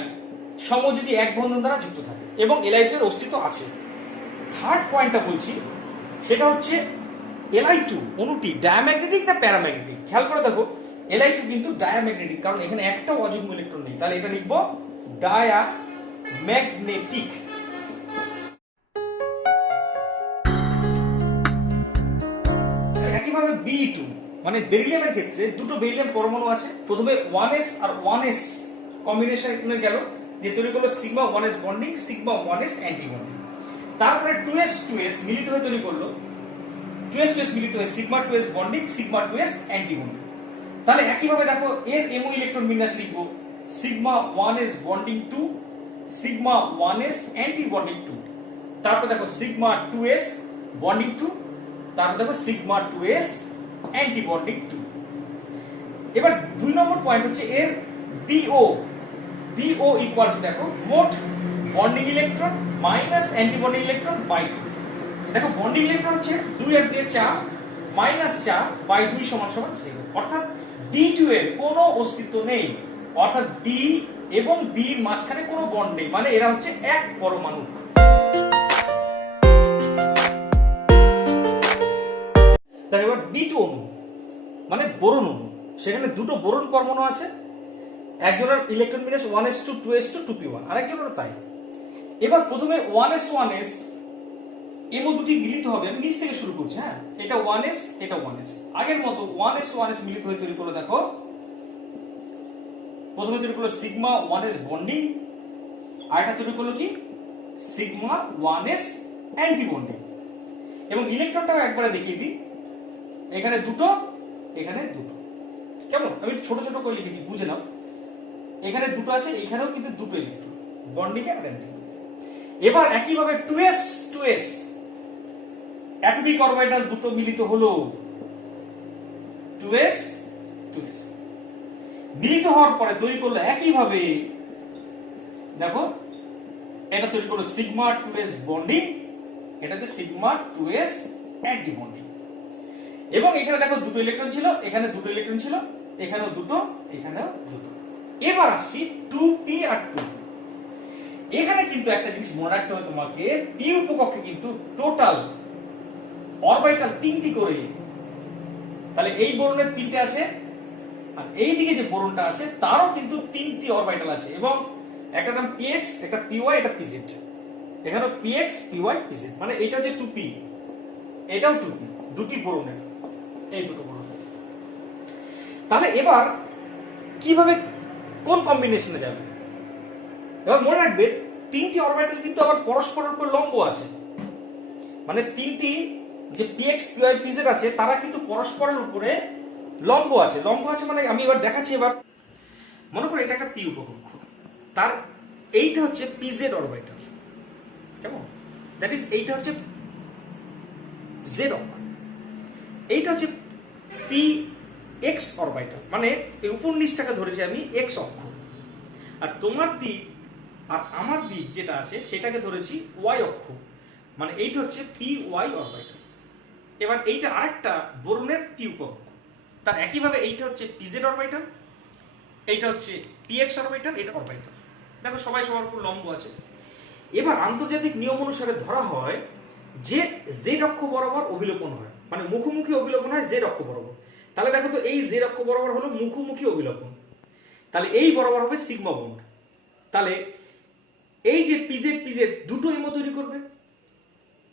সমযোজী এক বন্ধন দ্বারা যুক্ত থাকে এবং Li2 এর অস্তিত্ব আছে। থার্ড পয়েন্টটা বলছি, সেটা হচ্ছে Li2 অণুটি ডায়াম্যাগনেটিক না প্যারাম্যাগনেটিক? খেয়াল করে দেখো, Li2 কিন্তু ডায়াম্যাগনেটিক, কারণ এখানে একটাও অযুগ্ম ইলেকট্রন নেই, তাহলে এটা লিখবো ডায়াম্যাগনেটিক। একইভাবে Be2, মানে বেরিলিয়ামের ক্ষেত্রে দুটো বেরিলিয়াম পরমাণু আছে, প্রথমে 1s আর 1s কম্বিনেশনে গেল, দিয়ে তৈরি করলো sigma 1s bonding, sigma 1s antibonding. তারপরে 2s মিলিত হয়ে তৈরি করলো, 2s মিলিত হয়ে sigma 2s bonding, sigma 2s antibonding. তাহলে একইভাবে দেখো এর MO ইলেকট্রন বিন্যাস লিখবো sigma 1s bonding 2, sigma 1s antibonding 2, তারপর দেখো সিগমা 2s বন্ডিং 2, তারপর দেখো সিগমা 2s অ্যান্টিবন্ডিং 2। এবার 2 নম্বর পয়েন্ট হচ্ছে এর BO ইকুয়াল টু, দেখো মোট bonding electron minus antibonding electron by 2। দেখো বন্ডিং ইলেকট্রন হচ্ছে 2 আর 2 4 মাইনাস 4 বাই 2 সমান 0, অর্থাৎ B2 এর কোনো অস্তিত্ব নেই, অর্থাৎ B এবং B এর মাঝখানে কোনো বন্ড নেই, মানে এরা হচ্ছে এক পরমাণু। তাই এবার B2 অণু, মানে বোরন অণু, সেখানে দুটো বোরন পরমাণু আছে, একজনের ইলেকট্রন বিন্যাস 1s2 2s2 2p1, আরেকজনের তাই। এবার প্রথমে 1s MO দুটি মিলিত হবে, আমি নিচ থেকে শুরু করছি, হ্যাঁ এটা 1s, এটা 1s, আগের মতো 1s মিলিত হয়ে তৈরি করলো, দেখো প্রথমে তৈরি করলো সিগমা 1s বন্ডিং, আর এটা তৈরি করলো কি সিগমা 1s অ্যান্টিবন্ডিং। এবং ইলেকট্রনটাও একবারে দেখিয়ে দিই, এখানে দুটো, এখানে দুটো, কেমন আমি ছোট ছোট করে লিখেছি, বুঝে নাও, এখানে দুটো আছে, এখানেও কিন্তু দুটো ইলেকট্রন বন্ডিং এ অ্যান্টিবন্ডিং। এবার একইভাবে 2s অ্যাটমিক অরবিটাল দুটো মিলিত হলো, 2s মিলিত হওয়ার পরে তৈরি করলো একইভাবে, দেখো এটা তৈরি করলো সিগমা 2s বন্ডিং, এটাতে সিগমা 2s অ্যান্টিবন্ডিং। এবং এখানে দেখো দুটো ইলেকট্রন ছিল, এখানে দুটো ইলেকট্রন ছিল, এখানেও দুটো, এখানেও দুটো। এবার আসছি 2p আর 2p। এখানে কিন্তু একটা জিনিস মনে রাখতে হবে তোমাকে, p উপকক্ষে কিন্তু টোটাল অরবিটাল 3টি করে, তাহলে এই বোরনের 3টে আছে, আর এই দিকে যে বোরনটা আছে তারও কিন্তু 3টি অরবিটাল আছে, এবং একটা নাম px, একটা py, এটা pz, এখানেও px py pz, মানে এটা হচ্ছে 2p, এটাও 2p, দুটি বোরনের, এই দুটো বোরন। তাহলে এবার কিভাবে কোন কম্বিনেশনে যাবে? এবার মনে রাখবে 3টি অরবিটাল কিন্তু আবার পরস্পরের উপর লম্ব আছে, মানে 3টি যে px py pz আছে তারা কিন্তু পরস্পরের উপরে লম্ব আছে, মানে আমি এবার দেখাচ্ছি। এবার মনে করো এটা একটা p উপকক্ষ, তার এইটা হচ্ছে pz অরবিটাল, কেমন, দ্যাট ইজ এইটা হচ্ছে z অক্ষ, এইটা হচ্ছে px অরবিটাল, মানে এই উপর নিচটাকে ধরেছি আমি x অক্ষ, আর তোমার দিক আর আমার দিক যেটা আছে সেটাকে ধরেছি y অক্ষ, মানে এইটা হচ্ছে py অরবিটাল। এবার এইটা আরেকটা বোরনের পি উপকক্ষ, তার একইভাবে এইটা হচ্ছে পিজেড অরবিটাল, এইটা হচ্ছে পিএক্স অরবিটাল, এটা অরবিটাল। দেখো সবাই সবার উপর লম্ব আছে। এবার আন্তর্জাতিক নিয়ম অনুসারে ধরা হয় যে জেড অক্ষ বরাবর অভিলোপন হয়, মানে মুখোমুখি অভিলোপন হয় জেড অক্ষ বরাবর। তাহলে দেখো তো এই জেড অক্ষ বরাবর হলো মুখোমুখি অভিলোপন, তাহলে এই বরাবর হবে সিগমা বন্ড। তাহলে এই যে পিজেড পিজেড দুটো এমও তৈরি করবে,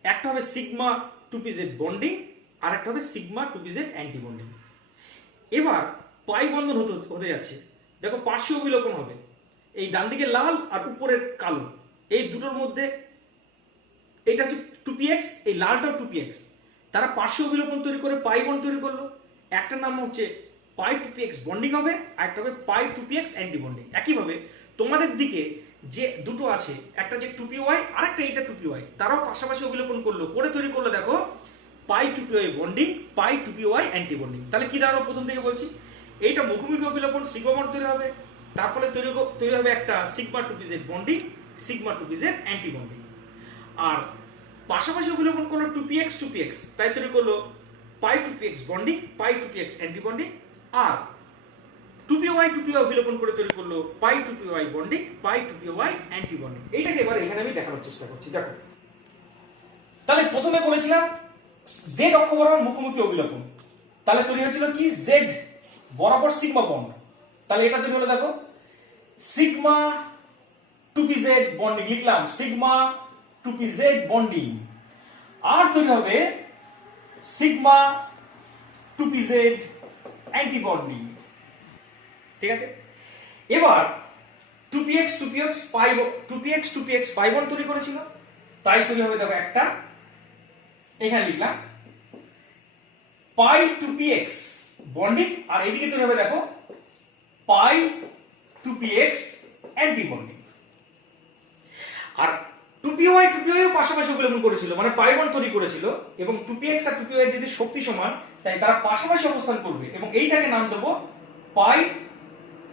একটা হবে সিগমা টু পিজেড বন্ডিং আর একটা হবে sigma two PZ anti bonding. এবার পাই বন্ধন হতে যাচ্ছে, দেখো পার্শ্বীয় অভিলোপন হবে, এই ডান দিকে লাল আর উপরের কালো, এই দুটোর মধ্যে এইটা হচ্ছে 2px, এই লালটাও 2px, তারা পার্শ্বীয় অভিলোপন তৈরি করে পাই বন্ড তৈরি করলো। একটা নাম হচ্ছে পাই 2px বন্ডিং হবে, আর একটা হবে পাই 2px অ্যান্টি বন্ডিং। একইভাবে তোমাদের দিকে যে দুটো আছে, একটা যে 2py আর একটা এইটা 2py, তারাও পাশাপাশি অভিলোপন করলো, করে তৈরি করলো দেখো পাই 2py bonding, pi 2py anti bonding. তাহলে কি দাঁড়ালো প্রথম থেকে বলছি, এইটা মুখোমুখি অভিলোপন সিগমা বন্ড তৈরি হবে, তার ফলে তৈরি হবে একটা sigma 2pz bonding, sigma 2pz anti bonding. আর পাশাপাশি অভিলোপন করলো 2px, তাই তৈরি করলো pi 2px bonding, pi 2px anti bonding. আর 2py অভিলোপন করে তৈরি করলো pi 2py bonding, pi 2py anti bonding. এইটাকে এবার এখানে আমি দেখানোর চেষ্টা করছি। দেখো তাহলে প্রথমে বলেছিলাম জেড অক্ষ বরাবর মুখোমুখি অভিলোপন, তাহলে তৈরি হয়েছিল কি জেড বরাবর সিগমা বন্ড, তাহলে এটা তৈরি হলো দেখো সিগমা 2pz বন্ডিং, লিখলাম সিগমা 2pz বন্ডিং, আর তৈরি হবে সিগমা 2pz অ্যান্টি বন্ডিং। ঠিক আছে, এবার 2px পাই বন্ড তৈরি করেছিল, তাই তৈরি হবে দেখো একটা, এখানে লিখলাম পাই 2px বন্ডিং, আর এদিকে তৈরি হবে দেখো পাই 2px অ্যান্টি বন্ডিং। আর 2py পাশাপাশি অবলম্বন করেছিল, মানে পাই বন্ড তৈরি করেছিল, এবং 2px আর 2py এর যদি শক্তি সমান, তাই তারা পাশাপাশি অবস্থান করবে, এবং এইটাকে নাম দেবো পাই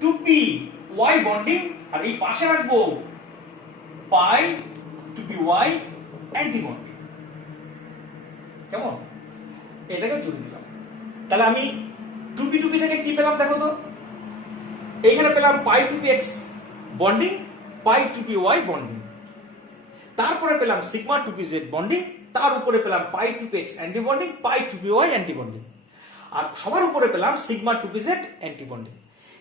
2py বন্ডিং, আর এই পাশে রাখবো পাই 2py অ্যান্টি বন্ডিং। কেমন, এটাকে জুড়ে দিলাম। তাহলে আমি 2p থেকে কি পেলাম দেখো তো, এইখানে পেলাম পাই 2px bonding, pi 2py bonding, তারপরে পেলাম সিগমা 2pz বন্ডিং, তার উপরে পেলাম পাই 2px anti bonding, pi 2py anti bonding, আর সবার উপরে পেলাম সিগমা 2pz অ্যান্টি বন্ডিং।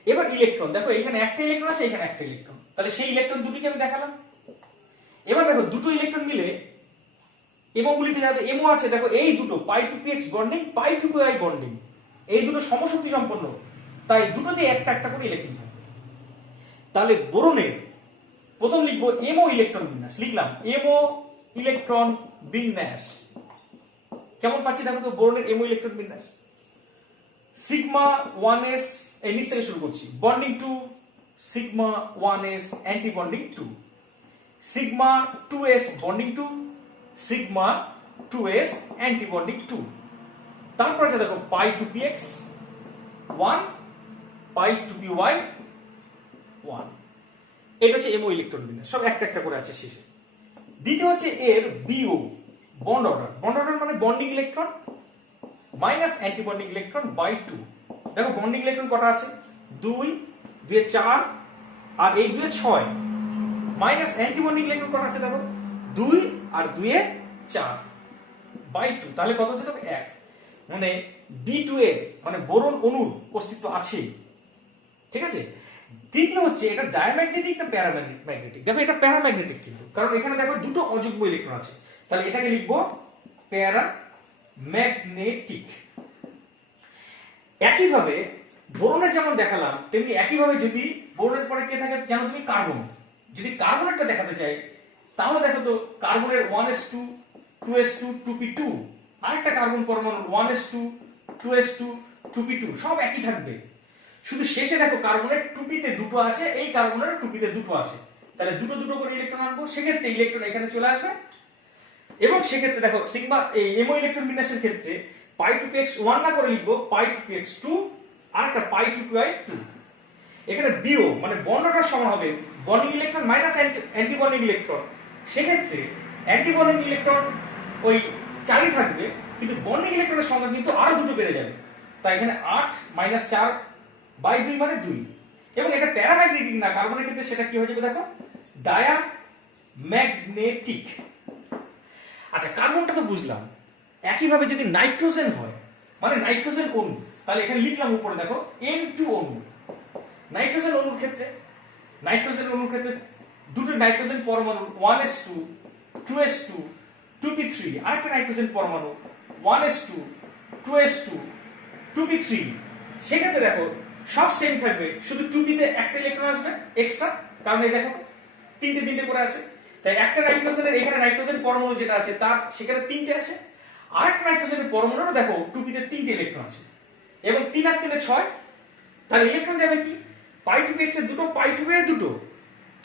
এবার ইলেকট্রন দেখো, এখানে একটা ইলেকট্রন আছে, এখানে একটা ইলেকট্রন, তাহলে সেই ইলেকট্রন দুটিকে আমি দেখালাম। এবার দেখো দুটো ইলেকট্রন মিলে এমও গুলিতে যাবে, এমও আছে দেখো এই দুটো পাই 2px bonding, pi 2py bonding, এই দুটো সমশক্তি সম্পন্ন, তাই দুটো দিয়ে একটা একটা করে ইলেকট্রন থাকবে। তাহলে বোরনের প্রথম লিখবো এমও ইলেকট্রন বিন্যাস, লিখলাম এমও ইলেকট্রন বিন্যাস। কেমন পাচ্ছি দেখো তো বোরনের এমও ইলেকট্রন বিন্যাস, সিগমা 1s, এই নিচ থেকে শুরু করছি, bonding 2, sigma 1s anti bonding 2, sigma 2s bonding 2, sigma 2s anti bonding 2, তারপরে দেখো পাই 2px 1, পাই 2py 1। এটা হচ্ছে এমও ইলেকট্রন বিন্যাস, সব একটা একটা করে আছে শেষে। দ্বিতীয় হচ্ছে এর BO bond order, bond order মানে bonding electron minus anti bonding electron by 2। দেখো বন্ডিং ইলেকট্রন কটা আছে, 2, 2 4, আর এই 2 6, মাইনাস অ্যান্টি বন্ডিং ইলেকট্রন কটা আছে দেখো 2 আর 2 4 বাই 2, তাহলে কত হচ্ছে দেখো 1, মানে B2 এর মানে বোরন অণুর অস্তিত্ব আছে। ঠিক আছে, তৃতীয় হচ্ছে এটা ডায়াম্যাগনেটিক না প্যারাম্যাগনেটিক, দেখো এটা প্যারাম্যাগনেটিক কিন্তু, কারণ এখানে দেখো দুটো অযুগ্ম ইলেকট্রন আছে, তাহলে এটাকে লিখবো প্যারাম্যাগনেটিক। একইভাবে বোরনের যেমন দেখালাম, তেমনি একইভাবে যদি বোরনের পরে কে থাকে জানো তুমি, কার্বন। যদি কার্বনেরটা দেখাতে চাই তাহলে দেখো তো কার্বনের 1s2, 2s2, 2p2, আরেকটা কার্বন পরমাণু 1s2, 2s2, 2p2, সব একই থাকবে, শুধু শেষে দেখো কার্বনের 2pতে দুটো আছে, এই কার্বনের 2pতে দুটো আছে, তাহলে দুটো দুটো করে ইলেকট্রন আনবো, সেক্ষেত্রে ইলেকট্রন এখানে চলে আসবে। এবং সেক্ষেত্রে দেখো সিগমা এই এমও ইলেকট্রন বিন্যাসের ক্ষেত্রে পাই 2px 1 না করে লিখবো পাই 2px 2 আর একটা পাই 2py 2। এখানে বিও মানে বন্ড অর্ডার সমান হবে bonding electron minus anti bonding electron, সেক্ষেত্রে অ্যান্টি বন্ডিং ইলেকট্রন ওই 4ই থাকবে, কিন্তু বন্ডিং ইলেকট্রনের সংখ্যা কিন্তু আরো দুটো বেড়ে যাবে। তাই এখানে 8 মাইনাস 4/2 মানে 2। এবং এটা প্যারাম্যাগনেটিক না, কার্বনের ক্ষেত্রে সেটা কি হয়ে যাবে দেখো, ডায়াম্যাগনেটিক। আচ্ছা, কার্বনটা তো বুঝলাম। একইভাবে যদি নাইট্রোজেন হয়, মানে নাইট্রোজেন অণু, তাহলে এখানে লিখলাম উপরে দেখো N2 অণু। নাইট্রোজেন অণুর ক্ষেত্রে দুটো নাইট্রোজেন পরমাণু 1s2 2s2 2p3, আরেকটা নাইট্রোজেন পরমাণু 1s2 2s2 2p3। সেক্ষেত্রে দেখো সব সেম থাকবে, শুধু 2p তে একটা ইলেকট্রন আসবে এক্সট্রা, কারণ এই দেখো তিনটে করে আছে। তাই একটা নাইট্রোজেনের এখানে নাইট্রোজেন পরমাণু যেটা আছে তার সেখানে 3টে আছে। আরেকটা নাইট্রোজেনের পরমাণুরও দেখো 2p তে 3টে ইলেকট্রন আছে, এবং 3 আর 3 6। তাহলে ইলেকট্রন যাবে কি π2px এর দুটো, π2a এর দুটো,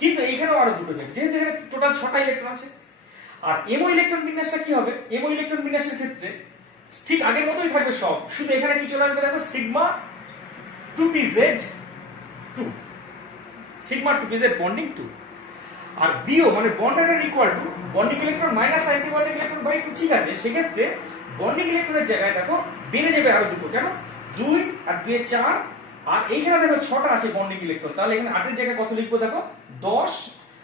কিন্তু এইখানেও আরো দুটো যাবে, যেহেতু এখানে টোটাল 6টা ইলেকট্রন আছে। আর এমও ইলেকট্রন বিন্যাসটা কি হবে, এমও ইলেকট্রন বিন্যাসের ক্ষেত্রে ঠিক আগের মতোই থাকবে সব, শুধু এখানে কি চলে আসবে দেখো sigma 2pz2, sigma 2pz bonding 2। আর বিও মানে bond order equal to bonding electron minus anti bonding electron by 2, ঠিক আছে। সেক্ষেত্রে বন্ডিং ইলেকট্রনের জায়গায় দেখো বেড়ে যাবে আরো দুটো, কেন 2 আর 2 4, আর এইখানে দেখো 6টা আছে বন্ডিং ইলেকট্রন, তাহলে এখানে 8 এর জায়গায় কত লিখবো দেখো 10।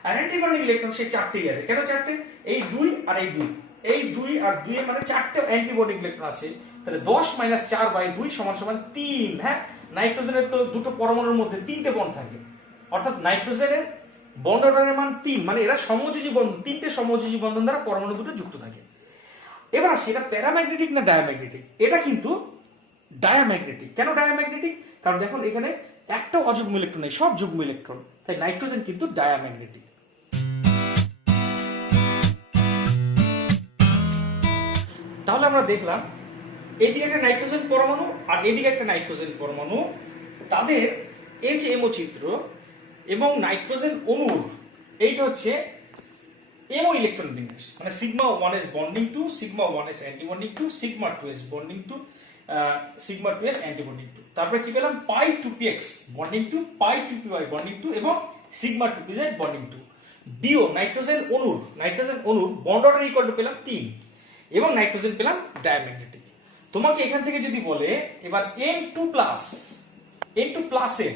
আর অ্যান্টি বন্ডিং ইলেকট্রন সেই 4টেই আছে, কেন 4টে, এই 2 আর এই 2, এই 2 আর 2 এর মানে 4টে অ্যান্টি বন্ডিং ইলেকট্রন আছে। তাহলে 10 মাইনাস 4/2 সমান সমান 3। হ্যাঁ, নাইট্রোজেনের তো দুটো পরমাণুর মধ্যে 3টে বন্ড থাকে, অর্থাৎ নাইট্রোজেনের বন্ড অর্ডারের মান 3, মানে এরা সমযোজী বন্ধন, 3টে সমযোজী বন্ধন দ্বারা পরমাণু দুটো যুক্ত থাকে। এবার সেটা প্যারাম্যাগনেটিক না ডায়াম্যাগনেটিক, এটা কিন্তু ডায়াম্যাগনেটিক। কেন ডায়াম্যাগনেটিক, কারণ দেখুন এখানে একটা অযুগ্ম ইলেকট্রন নেই, সব যুগ্ম ইলেকট্রন, তাই নাইট্রোজেন কিন্তু ডায়াম্যাগনেটিক। তাহলে আমরা দেখলাম এদিকে একটা নাইট্রোজেন পরমাণু আর এদিকে একটা নাইট্রোজেন পরমাণু, তাদের HMO চিত্র এবং নাইট্রোজেন অণুর এইটা হচ্ছে এমও ইলেকট্রন বিন্যাস, মানে sigma 1s bonding two, sigma 1s anti bonding two, sigma 2s bonding two, sigma 2s anti bonding two. তারপরে কি পেলাম π2px bonding two, π2py bonding two এবং sigma 2pz bonding two. BO nitrogen অণুর bond order equal to পেলাম 3, এবং nitrogen পেলাম diamagnetic. তোমাকে এখান থেকে যদি বলে এবার N2 প্লাসের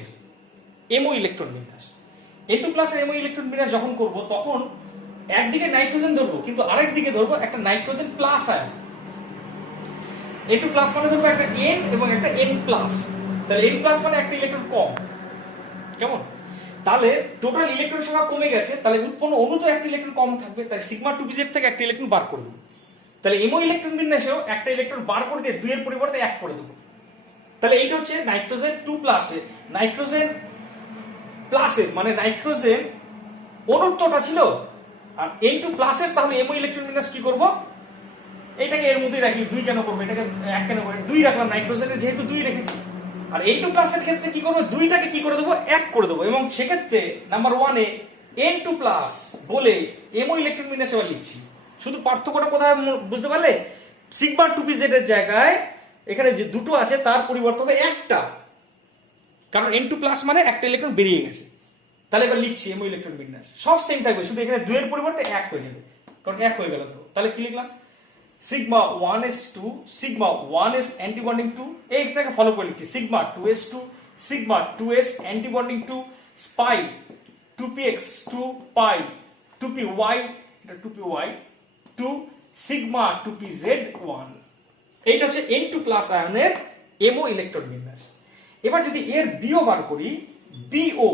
এমও ইলেকট্রন বিন্যাস, N2 প্লাসের এমও ইলেকট্রন বিন্যাস যখন করব, তখন একদিকে নাইট্রোজেন ধরবো কিন্তু আরেক দিকে ধরবো একটা nitrogen plus ion. N2 plus মানে ধরবো একটা N এবং একটা N প্লাস, তাহলে N প্লাস মানে একটা ইলেকট্রন কম, কেমন? তাহলে টোটাল ইলেকট্রন সংখ্যা কমে গেছে, তাহলে উৎপন্ন অণু তো একটা ইলেকট্রন কম থাকবে, তাই সিগমা 2pz থেকে একটা ইলেকট্রন বার করে দেবো। তাহলে এমও ইলেকট্রন বিন্যাসেও একটা ইলেকট্রন বার করে দিয়ে 2 এর পরিবর্তে 1 করে দেবো। তাহলে এইটা হচ্ছে নাইট্রোজেন 2 প্লাসে, নাইট্রোজেন প্লাসের মানে নাইট্রোজেন অণুত্বটা ছিল, আর N2 প্লাসের তাহলে এমও ইলেকট্রন বিন্যাস কি করব, এটাকে এর মধ্যেই রাখি, 2 কেন করবো, এটাকে 1 কেন করবো, 2 রাখলাম, নাইট্রোজেনের যেহেতু 2 রেখেছি। আর N2 প্লাসের ক্ষেত্রে কি করবো, 2টাকে কি করে দেবো, 1 করে দেবো, এবং সেক্ষেত্রে নাম্বার 1 এ N2 প্লাস বলে এমও ইলেকট্রন বিন্যাস এবার লিখছি। শুধু পার্থক্যটা কোথায় বুঝতে পারলে, সিগমা 2pz এর জায়গায় এখানে যে দুটো আছে তার পরিবর্তন হবে একটা, কারণ N2 প্লাস মানে একটা ইলেকট্রন বেরিয়ে গেছে। তাহলে এবার লিখছি এমও ইলেকট্রন বিন্যাস সব সেম থাকবে, শুধু এখানে 2 এর পরিবর্তে 1 হয়ে যাবে, কারণ 1 হয়ে গেল। তাহলে কি লিখলাম, sigma 1s2 sigma 1s anti bonding 2, এইটাকে ফলো করে লিখছি sigma 2s2 sigma 2s anti bonding 2, spy 2px 2 পাই 2py, এটা 2py 2 সিগমা 2pz 1। এইটা হচ্ছে N2 প্লাস আয়নের এমও ইলেকট্রন বিন্যাস। এবার যদি এর বিও বার করি, BO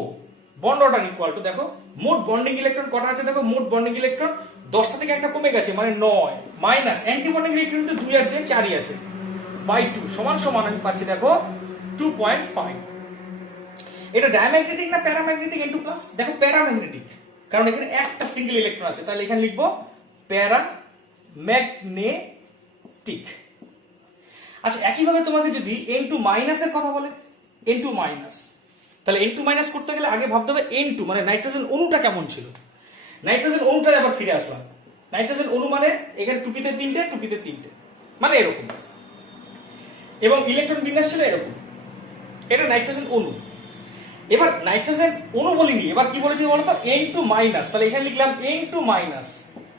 bond order equal to, দেখো মোট বন্ডিং ইলেকট্রন কটা আছে, দেখো মোট বন্ডিং ইলেকট্রন 10টা থেকে একটা কমে গেছে মানে 9, মাইনাস অ্যান্টি বন্ডিং ইলেকট্রন কিন্তু 2 আর 2 4ই আছে, বাই 2 সমান সমান আমি পাচ্ছি দেখো 2.5। এটা ডায়াম্যাগনেটিক না প্যারাম্যাগনেটিক N2 প্লাস, দেখো প্যারাম্যাগনেটিক, কারণ এখানে একটা সিঙ্গেল ইলেকট্রন আছে, তাহলে এখানে লিখবো প্যারাম্যাগনেটিক। আচ্ছা, একইভাবে তোমাকে যদি N2 মাইনাসের কথা বলে, N2 মাইনাস, তাহলে N2 মাইনাস করতে গেলে আগে ভাবতে হবে N2 মানে নাইট্রোজেন অণুটা কেমন ছিল। নাইট্রোজেন অণুটা আবার ফিরে আসলাম, নাইট্রোজেন অণু মানে এখানে 2pতে 3টে 2pতে 3টে মানে এরকম, এবং ইলেকট্রন বিন্যাস ছিল এরকম, এটা নাইট্রোজেন অণু। এবার নাইট্রোজেন অণু বলিনি, এবার কি বলেছি বলতো, N2 মাইনাস, তাহলে এখানে লিখলাম N2 মাইনাস।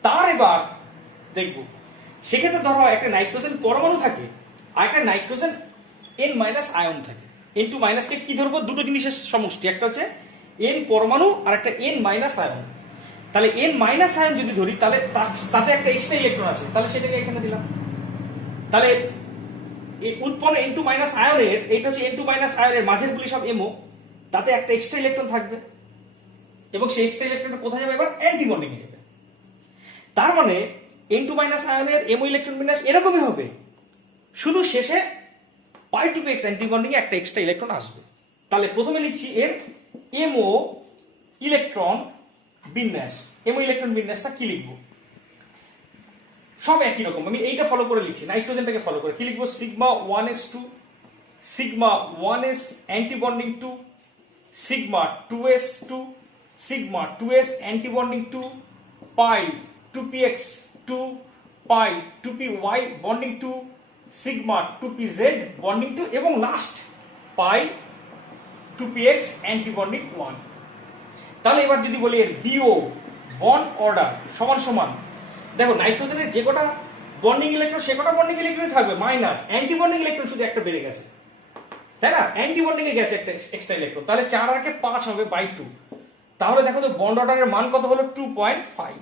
তার এবার দেখবো সেক্ষেত্রে ধরো একটা নাইট্রোজেন পরমাণু থাকে আর একটা নাইট্রোজেন এন মাইনাস আয়ন থাকে। এন টু মাইনাসকে কি ধরবো? দুটো জিনিসের সমষ্টি, একটা হচ্ছে এন পরমাণু আর একটা এন মাইনাস আয়ন। তাহলে এন মাইনাস আয়ন যদি ধরি তাহলে তাতে একটা এক্সট্রা ইলেকট্রন আছে, তাহলে সেটাকে এখানে দিলাম। তাহলে উৎপন্ন এন টু মাইনাস আয়নের, এইটা হচ্ছে এন টু মাইনাস আয়নের মাঝের গুলি সব এমও, তাতে একটা এক্সট্রা ইলেকট্রন থাকবে এবং সেই এক্সট্রা ইলেকট্রনটা কোথায় যাবে? এবার অ্যান্টি বন্ডিং যাবে। তার মানে এন টু মাইনাস আয়নের এমও ইলেকট্রন বিন্যাস এরকমই হবে, শুধু শেষে পাই টু এক্স অ্যান্টি বন্ডিং এ একটা এক্সট্রা ইলেকট্রন আসবে। তাহলে প্রথমে লিখছি এর এমও ইলেকট্রন বিন্যাস। এমও ইলেকট্রন বিন্যাসটা কি লিখবো? সব একই রকম, আমি এইটা ফলো করে লিখছি, নাইট্রোজেনটাকে ফলো করে কি লিখবো? Sigma 1s2, sigma 1s anti bonding 2, sigma 2s2, sigma 2s anti bonding 2, পাই 2px 2, পাই 2py bonding 2, sigma 2pz bonding 2 এবং লাস্ট পাই 2px অ্যান্টি বন্ডিং 1। তাহলে এবার যদি বলি এর বিও বন্ড অর্ডার সমান সমান, দেখো নাইট্রোজেনের যে কটা বন্ডিং ইলেকট্রন সে কটা বন্ডিং ইলেকট্রন থাকবে, মাইনাস অ্যান্টি বন্ডিং ইলেকট্রন শুধু একটা বেড়ে গেছে, তাই না? অ্যান্টি বন্ডিং এ গেছে একটা এক্সট্রা ইলেকট্রন, তাহলে 4 আর 5 হবে বাই 2। তাহলে দেখো তো বন্ড অর্ডারের মান কত হলো? 2.5।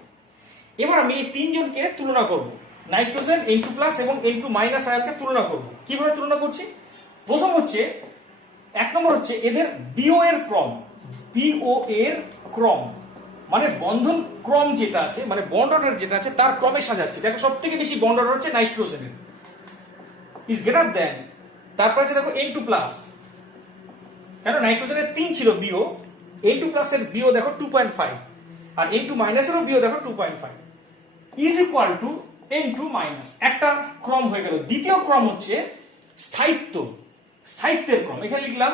এবার আমি এই তিনজনকে তুলনা করব, নাইট্রোজেন N2+ এবং N2- আয়নকে তুলনা করব। কিভাবে তুলনা করছি? প্রথম হচ্ছে, এক নম্বর হচ্ছে এদের বিও এর ক্রম, বিও এর ক্রম মানে বন্ধন ক্রম যেটা আছে, মানে বন্ড অর্ডার যেটা আছে তার ক্রমে সাজাচ্ছি। দেখো সব থেকে বেশি বন্ড অর্ডার হচ্ছে নাইট্রোজেনের, ইজ গ্রেটার দেন, তারপর আছে দেখো N2+, কেন নাইট্রোজেনের 3 ছিল বিও, N2+ এর বিও দেখো 2.5 আর N2- এরও বিও দেখো 2.5 ইজ ইকুয়াল টু N2-। একটা ক্রম হয়ে গেল। দ্বিতীয় ক্রম হচ্ছে স্থায়িত্ব, স্থায়িত্বের ক্রম। এখানে লিখলাম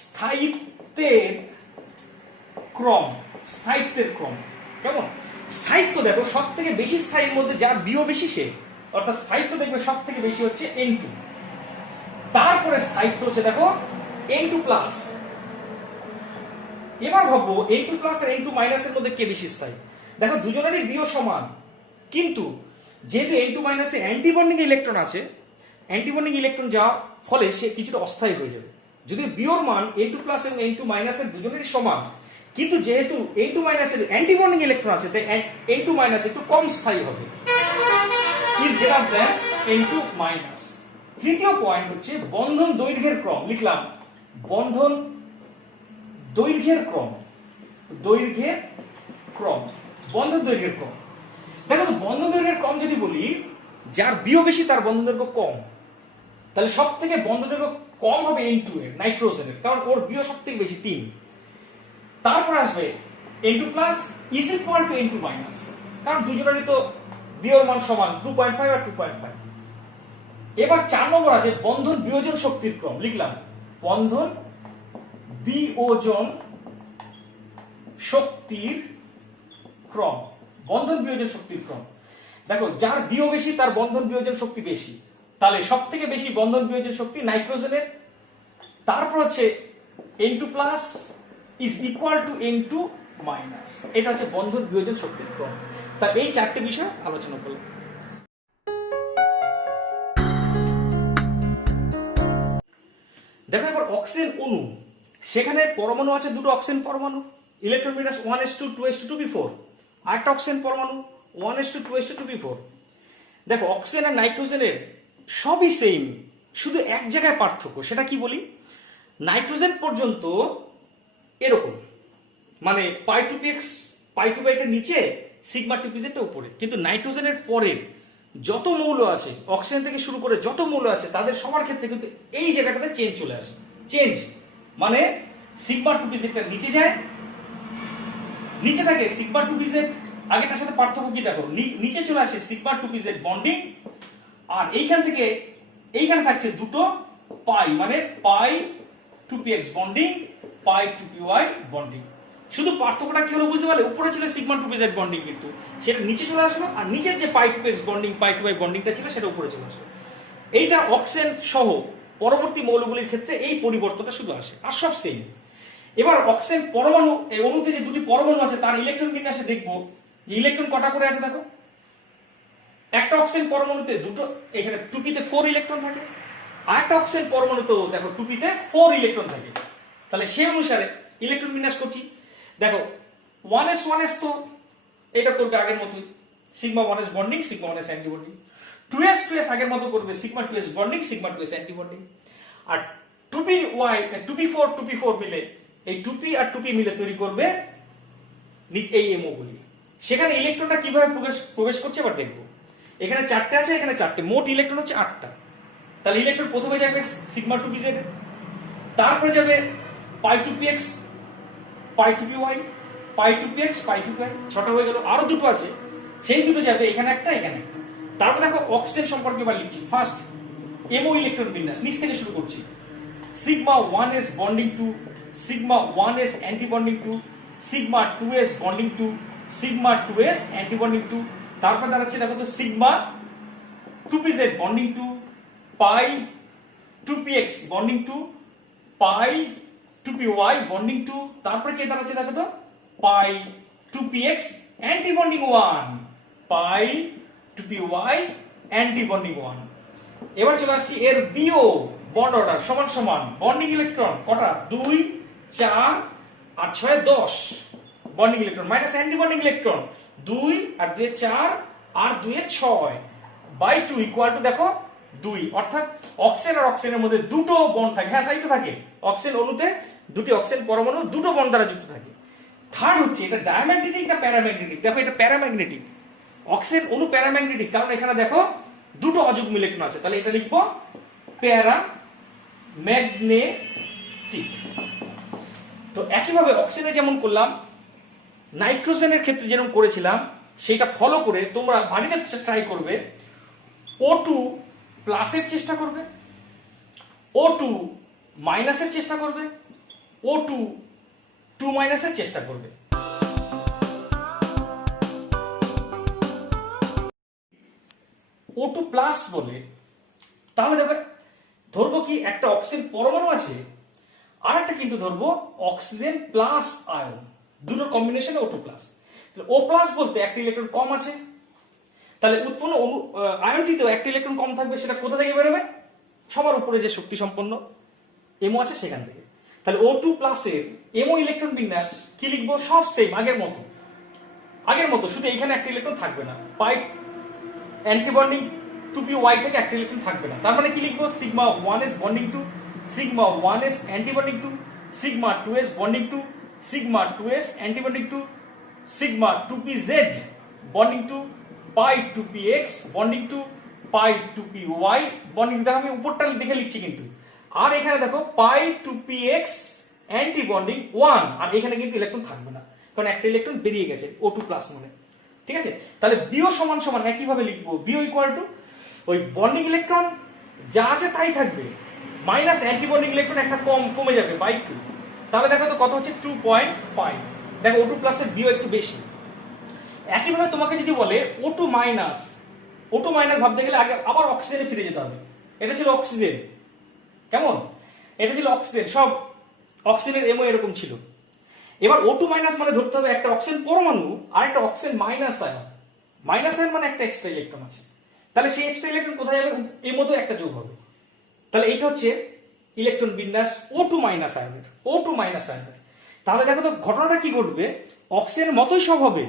স্থায়িত্বের ক্রম, স্থায়িত্বের ক্রম। কেমন? স্থায়িত্ব দেখো সব থেকে বেশি স্থায়ীর মধ্যে যার বিও বেশি সে, অর্থাৎ স্থায়িত্ব দেখবে সব থেকে বেশি হচ্ছে N2। তারপরে স্থায়িত্ব হচ্ছে দেখো N2+। এবার ভাববো N2+ আর N2- এর মধ্যে কে বেশি স্থায়ী। দেখো দুজনেরই বিও সমান, কিন্তু যেহেতু N2- এ অ্যান্টি বন্ডিং ইলেকট্রন আছে, অ্যান্টি বন্ডিং ইলেকট্রন যাওয়ার ফলে সে কিছুটা অস্থায়ী হয়ে যাবে। যদি বিওর মান N2+ এবং N2- এর দুজনেরই সমান, কিন্তু যেহেতু N2- এর অ্যান্টি বন্ডিং ইলেকট্রন আছে তাই N2- একটু কম স্থায়ী হবে, ইজ গ্রেটার দ্যান N2-। তৃতীয় পয়েন্ট হচ্ছে বন্ধন দৈর্ঘ্যের ক্রম। লিখলাম বন্ধন দৈর্ঘ্যের ক্রম, দৈর্ঘ্যের ক্রম, বন্ধন দৈর্ঘ্যের ক্রম। দেখো তো বন্ধন দৈর্ঘ্যের ক্রম যদি বলি, যার বিও বেশি তার বন্ধন দৈর্ঘ্য কম, তাহলে সব থেকে বন্ধন দৈর্ঘ্য কম হবে N2 এর, নাইট্রোজেনের, কারণ ওর বিও সব থেকে বেশি 3। তারপর আসবে N2+ is equal two N2-, কারণ দুজনেরই তো বিওর মান সমান 2.5 আর 2.5। এবার 4 নম্বর আছে বন্ধন বিয়োজন শক্তির ক্রম। লিখলাম বন্ধন বিয়োজন শক্তির ক্রম, বন্ধন বিয়োজন শক্তির ক্রম। দেখো যার বিও বেশি তার বন্ধন বিয়োজন শক্তি বেশি, তাহলে সব থেকে বেশি বন্ধন বিয়োজন শক্তি নাইট্রোজেনের। তারপর হচ্ছে N2+ is equal two N2-। এটা হচ্ছে বন্ধন বিয়োজন শক্তির ক্রম। তা এই 4টে বিষয় আলোচনা করলাম। দেখো এবার অক্সিজেন অণু, সেখানে পরমাণু আছে দুটো অক্সিজেন পরমাণু, ইলেকট্রন বিন্যাস 1s2 2s2 2p4, আরেকটা অক্সিজেন পরমাণু 1s2 2s2 2p4। দেখো অক্সিজেন আর নাইট্রোজেনের সবই সেম, শুধু এক জায়গায় পার্থক্য, সেটা কি বলি? নাইট্রোজেন পর্যন্ত এরকম, মানে পাই 2px পাই 2py এর নিচে, সিগমা 2pz এর উপরে, কিন্তু নাইট্রোজেনের পরের যত মৌল আছে, অক্সিজেন থেকে শুরু করে যত মৌল আছে তাদের সবার ক্ষেত্রে কিন্তু এই জায়গাটাতে চেঞ্জ চলে আসে। চেঞ্জ মানে সিগমা 2pz টা নিচে যায়, নিচে থাকে সিগমা 2pz, আগেটার সাথে পার্থক্য কি দেখো, নিচে চলে আসে সিগমা 2pz বন্ডিং, আর এইখান থেকে এইখানে থাকছে দুটো পাই, মানে পাই 2px bonding, pi 2py bonding. শুধু পার্থক্যটা কি হলো বুঝতে পারলে? উপরে ছিল সিগমা 2pz বন্ডিং, কিন্তু সেটা নিচে চলে আসলো, আর নিচের যে পাই 2px বন্ডিং পাই 2y বন্ডিংটা ছিল সেটা উপরে চলে আসলো। এইটা অক্সিজেন সহ পরবর্তী মৌলগুলির ক্ষেত্রে এই পরিবর্তনটা শুধু আসে, আর সব সেম। এবার অক্সিজেন পরমাণু, এই অণুতে যে দুটি পরমাণু আছে তার ইলেকট্রন বিন্যাসে দেখবো যে ইলেকট্রন কটা করে আছে। দেখো একটা অক্সিজেন পরমাণুতে দুটো, এখানে 2p-তে 4 ইলেকট্রন থাকে, আর একটা অক্সিজেন পরমাণুতেও দেখো 2p-তে 4 ইলেকট্রন থাকে। তাহলে সেই অনুসারে ইলেকট্রন বিন্যাস করছি। দেখো 1s তো এটা করবে আগের মতোই, sigma 1s bonding, sigma 1s anti bonding. 2s আগের মতো করবে, sigma 2s bonding, sigma 2s anti bonding. আর 2p4 মিলে, এই 2p আর 2p মিলে তৈরি করবে এই এমও গুলি। সেখানে ইলেকট্রনটা কিভাবে প্রবেশ করছে এবার দেখবো। এখানে 4টে আছে, এখানে 4টে, মোট ইলেকট্রন হচ্ছে 8টা। তাহলে ইলেকট্রন প্রথমে যাবে সিগমা 2pz, তারপরে যাবে পাই 2px, পাই 2py, পাই 2px, পাই 2py, 6টা হয়ে গেল। আরো দুটো আছে, সেই দুটো যাবে এখানে একটা, এখানে একটা। তারপর দেখো অক্সিজেন সম্পর্কে এবার লিখছি। ফার্স্ট এমও ইলেকট্রন বিন্যাস নিচ থেকে শুরু করছি। Sigma 1s bonding two, sigma 1s anti bonding two, sigma 2s bonding two, sigma 2s anti bonding two. তারপর দাঁড়াচ্ছে দেখো তো sigma 2pz bonding two, pi 2px bonding two, pi 2py bonding two. তারপরে কে দাঁড়াচ্ছে দেখো তো pi 2px anti bonding 1, pi 2py anti bonding 1। এবার চলে আসছি এর বিও বন্ড অর্ডার সমান সমান বন্ডিং ইলেকট্রন কটা, 2, 4 আর 6 10 bonding electron, minus anti bonding electron 2 আর 2 4 আর 2 6 বাই 2 ইকুয়াল টু দেখো 2। অর্থাৎ অক্সিজেন আর অক্সিজেনের মধ্যে দুটো বন্ড থাকে। হ্যাঁ তাই তো থাকে, অক্সিজেন অণুতে দুটি অক্সিজেন পরমাণু দুটো বন্ড দ্বারা যুক্ত থাকে। থার্ড হচ্ছে এটা ডায়াম্যাগনেটিক না প্যারাম্যাগনেটিক। দেখো এটা প্যারাম্যাগনেটিক, অক্সিজেন অণু প্যারাম্যাগনেটিক, কারণ এখানে দেখো দুটো অযুগ্ম ইলেকট্রন আছে। তাহলে এটা লিখবো প্যারাম্যাগনেটিক। তো একইভাবে অক্সিজেনে যেমন করলাম, নাইট্রোজেনের ক্ষেত্রে যেরকম করেছিলাম, সেটা ফলো করে তোমরা বাড়িতে ট্রাই করবে। O2 প্লাসের চেষ্টা করবে, O2 মাইনাসের চেষ্টা করবে, O2 2 মাইনাসের চেষ্টা করবে। O2 প্লাস বলে, তাহলে দেখো ধরবো কি একটা অক্সিজেন পরমাণু আছে, আর একটা কিন্তু ধরবো অক্সিজেন প্লাস আয়ন, দুটোর কম্বিনেশনে O2 প্লাস। ও প্লাস বলতে একটা ইলেকট্রন কম আছে, তাহলে উৎপন্ন আয়নটিতেও একটা ইলেকট্রন কম থাকবে। সেটা কোথা থেকে বেরোবে, সবার উপরে যে শক্তি সম্পন্ন এমও আছে সেখান থেকে। তাহলে O2 প্লাসের এমও ইলেকট্রন বিন্যাস কি লিখবো, সব সেম আগের মতো, শুধু এখানে একটা ইলেকট্রন থাকবে না, পাই অ্যান্টিবন্ডিং 2py থেকে একটা ইলেকট্রন থাকবে না। তার মানে কি লিখবো, sigma 1s bonding two, sigma 1s antibonding two, sigma 2s bonding two, sigma 2s antibonding two, sigma 2pz bonding two, pi 2px bonding two, pi 2py bonding. দেখো আমি উপরটা দেখে লিখছি কিন্তু, আর এখানে দেখো পাই 2px অ্যান্টি বন্ডিং 1, আর এখানে কিন্তু ইলেকট্রন থাকবে না, কারণ একটা ইলেকট্রন বেরিয়ে গেছে O2 প্লাস মানে। ঠিক আছে, তাহলে বিও সমান সমান একইভাবে লিখবো, বিও ইকুয়াল টু ওই বন্ডিং ইলেকট্রন যা আছে তাই থাকবে, মাইনাস অ্যান্টি বন্ডিং ইলেকট্রন একটা কমে যাবে বাই 2। তাহলে দেখো তো কত হচ্ছে 2.5। দেখো O2 প্লাসের বিও একটু বেশি। একইভাবে তোমাকে যদি বলে O2 মাইনাস ভাবতে গেলে আগে আবার অক্সিজেনে ফিরে যেতে হবে। এটা ছিল অক্সিজেন, কেমন, এটা ছিল অক্সিজেন, সব অক্সিজেনের এমও এরকম ছিল। এবার O2 মাইনাস মানে ধরতে হবে একটা অক্সিজেন পরমাণু আর একটা অক্সিজেন মাইনাস আয়ন মানে একটা এক্সট্রা ইলেকট্রন আছে। তাহলে সেই এক্সট্রা ইলেকট্রন কোথায় যাবে, এর মধ্যে একটা যোগ হবে। তাহলে এইটা হচ্ছে ইলেকট্রন বিন্যাস O2 মাইনাস আয়নের। তাহলে দেখো তো ঘটনাটা কি ঘটবে, অক্সিজেনের মতোই সব হবে,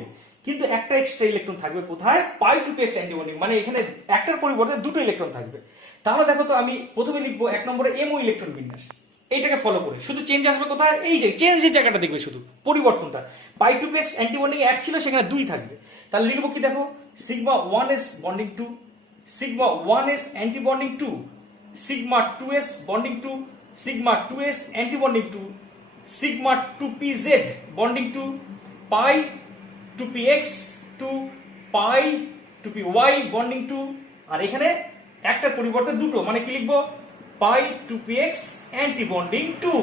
কিন্তু একটা এক্সট্রা ইলেকট্রন থাকবে কোথায়, পাই 2px অ্যান্টিবন্ডিং, মানে এখানে একটার পরিবর্তে দুটো ইলেকট্রন থাকবে। তাহলে দেখো তো আমি প্রথমে লিখবো 1 নম্বরে এমও ইলেকট্রন বিন্যাস, এইটাকে ফলো করে শুধু চেঞ্জ আসবে কোথায়, এই যে চেঞ্জের জায়গাটা দেখবে, শুধু পরিবর্তনটা। পাই 2px অ্যান্টিবন্ডিং 1 ছিল, সেখানে 2 থাকবে। তাহলে লিখবো কি দেখো, sigma 1s bonding 2, sigma 1s antibonding 2, sigma 2s bonding 2, sigma 2s antibonding 2, sigma 2pz bonding 2, পাই 2px 2, পাই 2py বন্ডিং 2, আর এখানে একটার পরিবর্তে দুটো, মানে কি লিখবো, পাই 2px antibonding 2,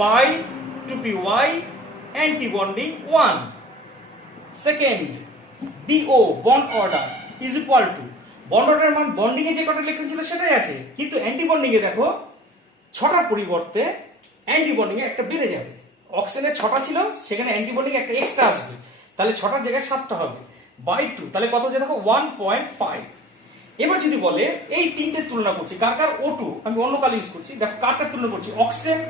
pi 2py antibonding 1। Second BO bond order is equal two, bond অর্ডারের মান bonding এ যে কটা ইলেকট্রন ছিল সেটাই আছে, কিন্তু অ্যান্টিবন্ডিং এ দেখো 6টার পরিবর্তে অ্যান্টিবন্ডিং এ একটা বেড়ে যাবে। অক্সিজেনের 6টা ছিল, সেখানে অ্যান্টিবন্ডিং একটা এক্সট্রা আসবে, তাহলে 6টার জায়গায় 7টা হবে। বাই 2, তাহলে কত হচ্ছে দেখো 1.5। এবার যদি বলে এই তিনটে তুলনা করছি কার কার O2, আমি অন্য কাল ইউজ করছি, দেখো কার কার তুলনা করছি, অক্সিজেন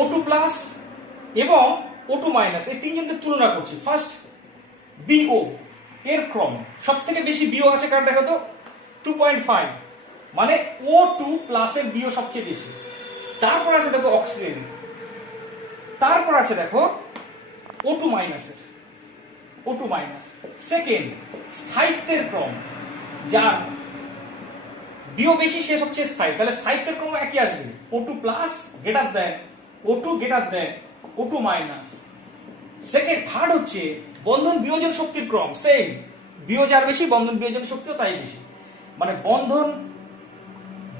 O2 প্লাস এবং O2 মাইনাস, এই তিনজনকে তুলনা করছি। ফার্স্ট BO এর ক্রম সব থেকে বেশি BO আছে কার দেখো তো 2.5, মানে O2 প্লাসের BO সবচেয়ে বেশি। তারপর আছে দেখো অক্সিজেন, তারপর আছে দেখো O2 মাইনাসের, O2 মাইনাস। সেকেন্ড স্থায়িত্বের ক্রম, যার BO বেশি সে সবচেয়ে স্থায়ী, তাহলে স্থায়িত্বের ক্রম একই আসবে, O2 plus greater than O2 greater than O2 minus. Second third হচ্ছে বন্ধন বিয়োজন শক্তির ক্রম, সেম BO যার বেশি বন্ধন বিয়োজন শক্তিও তাই বেশি, মানে বন্ধন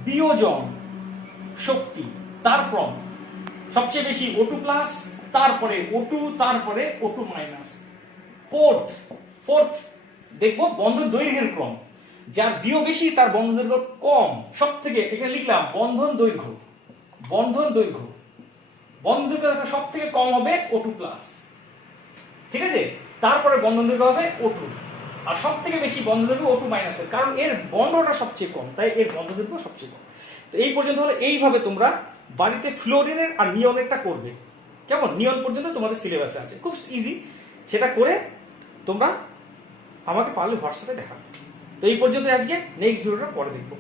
বিয়োজন শক্তি তার ক্রম সবচেয়ে বেশি O2 প্লাস, তারপরে O2, তারপরে O2 মাইনাস। ফোর্থ দেখবো বন্ধন দৈর্ঘ্যের ক্রম, যার BO বেশি তার বন্ধন দৈর্ঘ্য কম, সব থেকে এখানে লিখলাম বন্ধন দৈর্ঘ্য সব থেকে কম হবে O2 প্লাস, ঠিক আছে। তারপরে বন্ধন দৈর্ঘ্য হবে O2, আর সব থেকে বেশি বন্ধন দৈর্ঘ্য O2 মাইনাসের, কারণ এর বন্ধনটা সবচেয়ে কম, তাই এর বন্ধন দৈর্ঘ্য সবচেয়ে কম। তো এই পর্যন্ত হলো, এইভাবে তোমরা বাড়িতে ফ্লোরিনের আর নিয়নেরটা করবে, কেমন? নিয়ন পর্যন্ত তোমাদের সিলেবাসে আছে, খুব ইজি, সেটা করে তোমরা আমাকে পারলে হোয়াটসঅ্যাপে দেখাবে। তো এই পর্যন্ত আজকে, নেক্সট ভিডিওটা পরে দেখবো।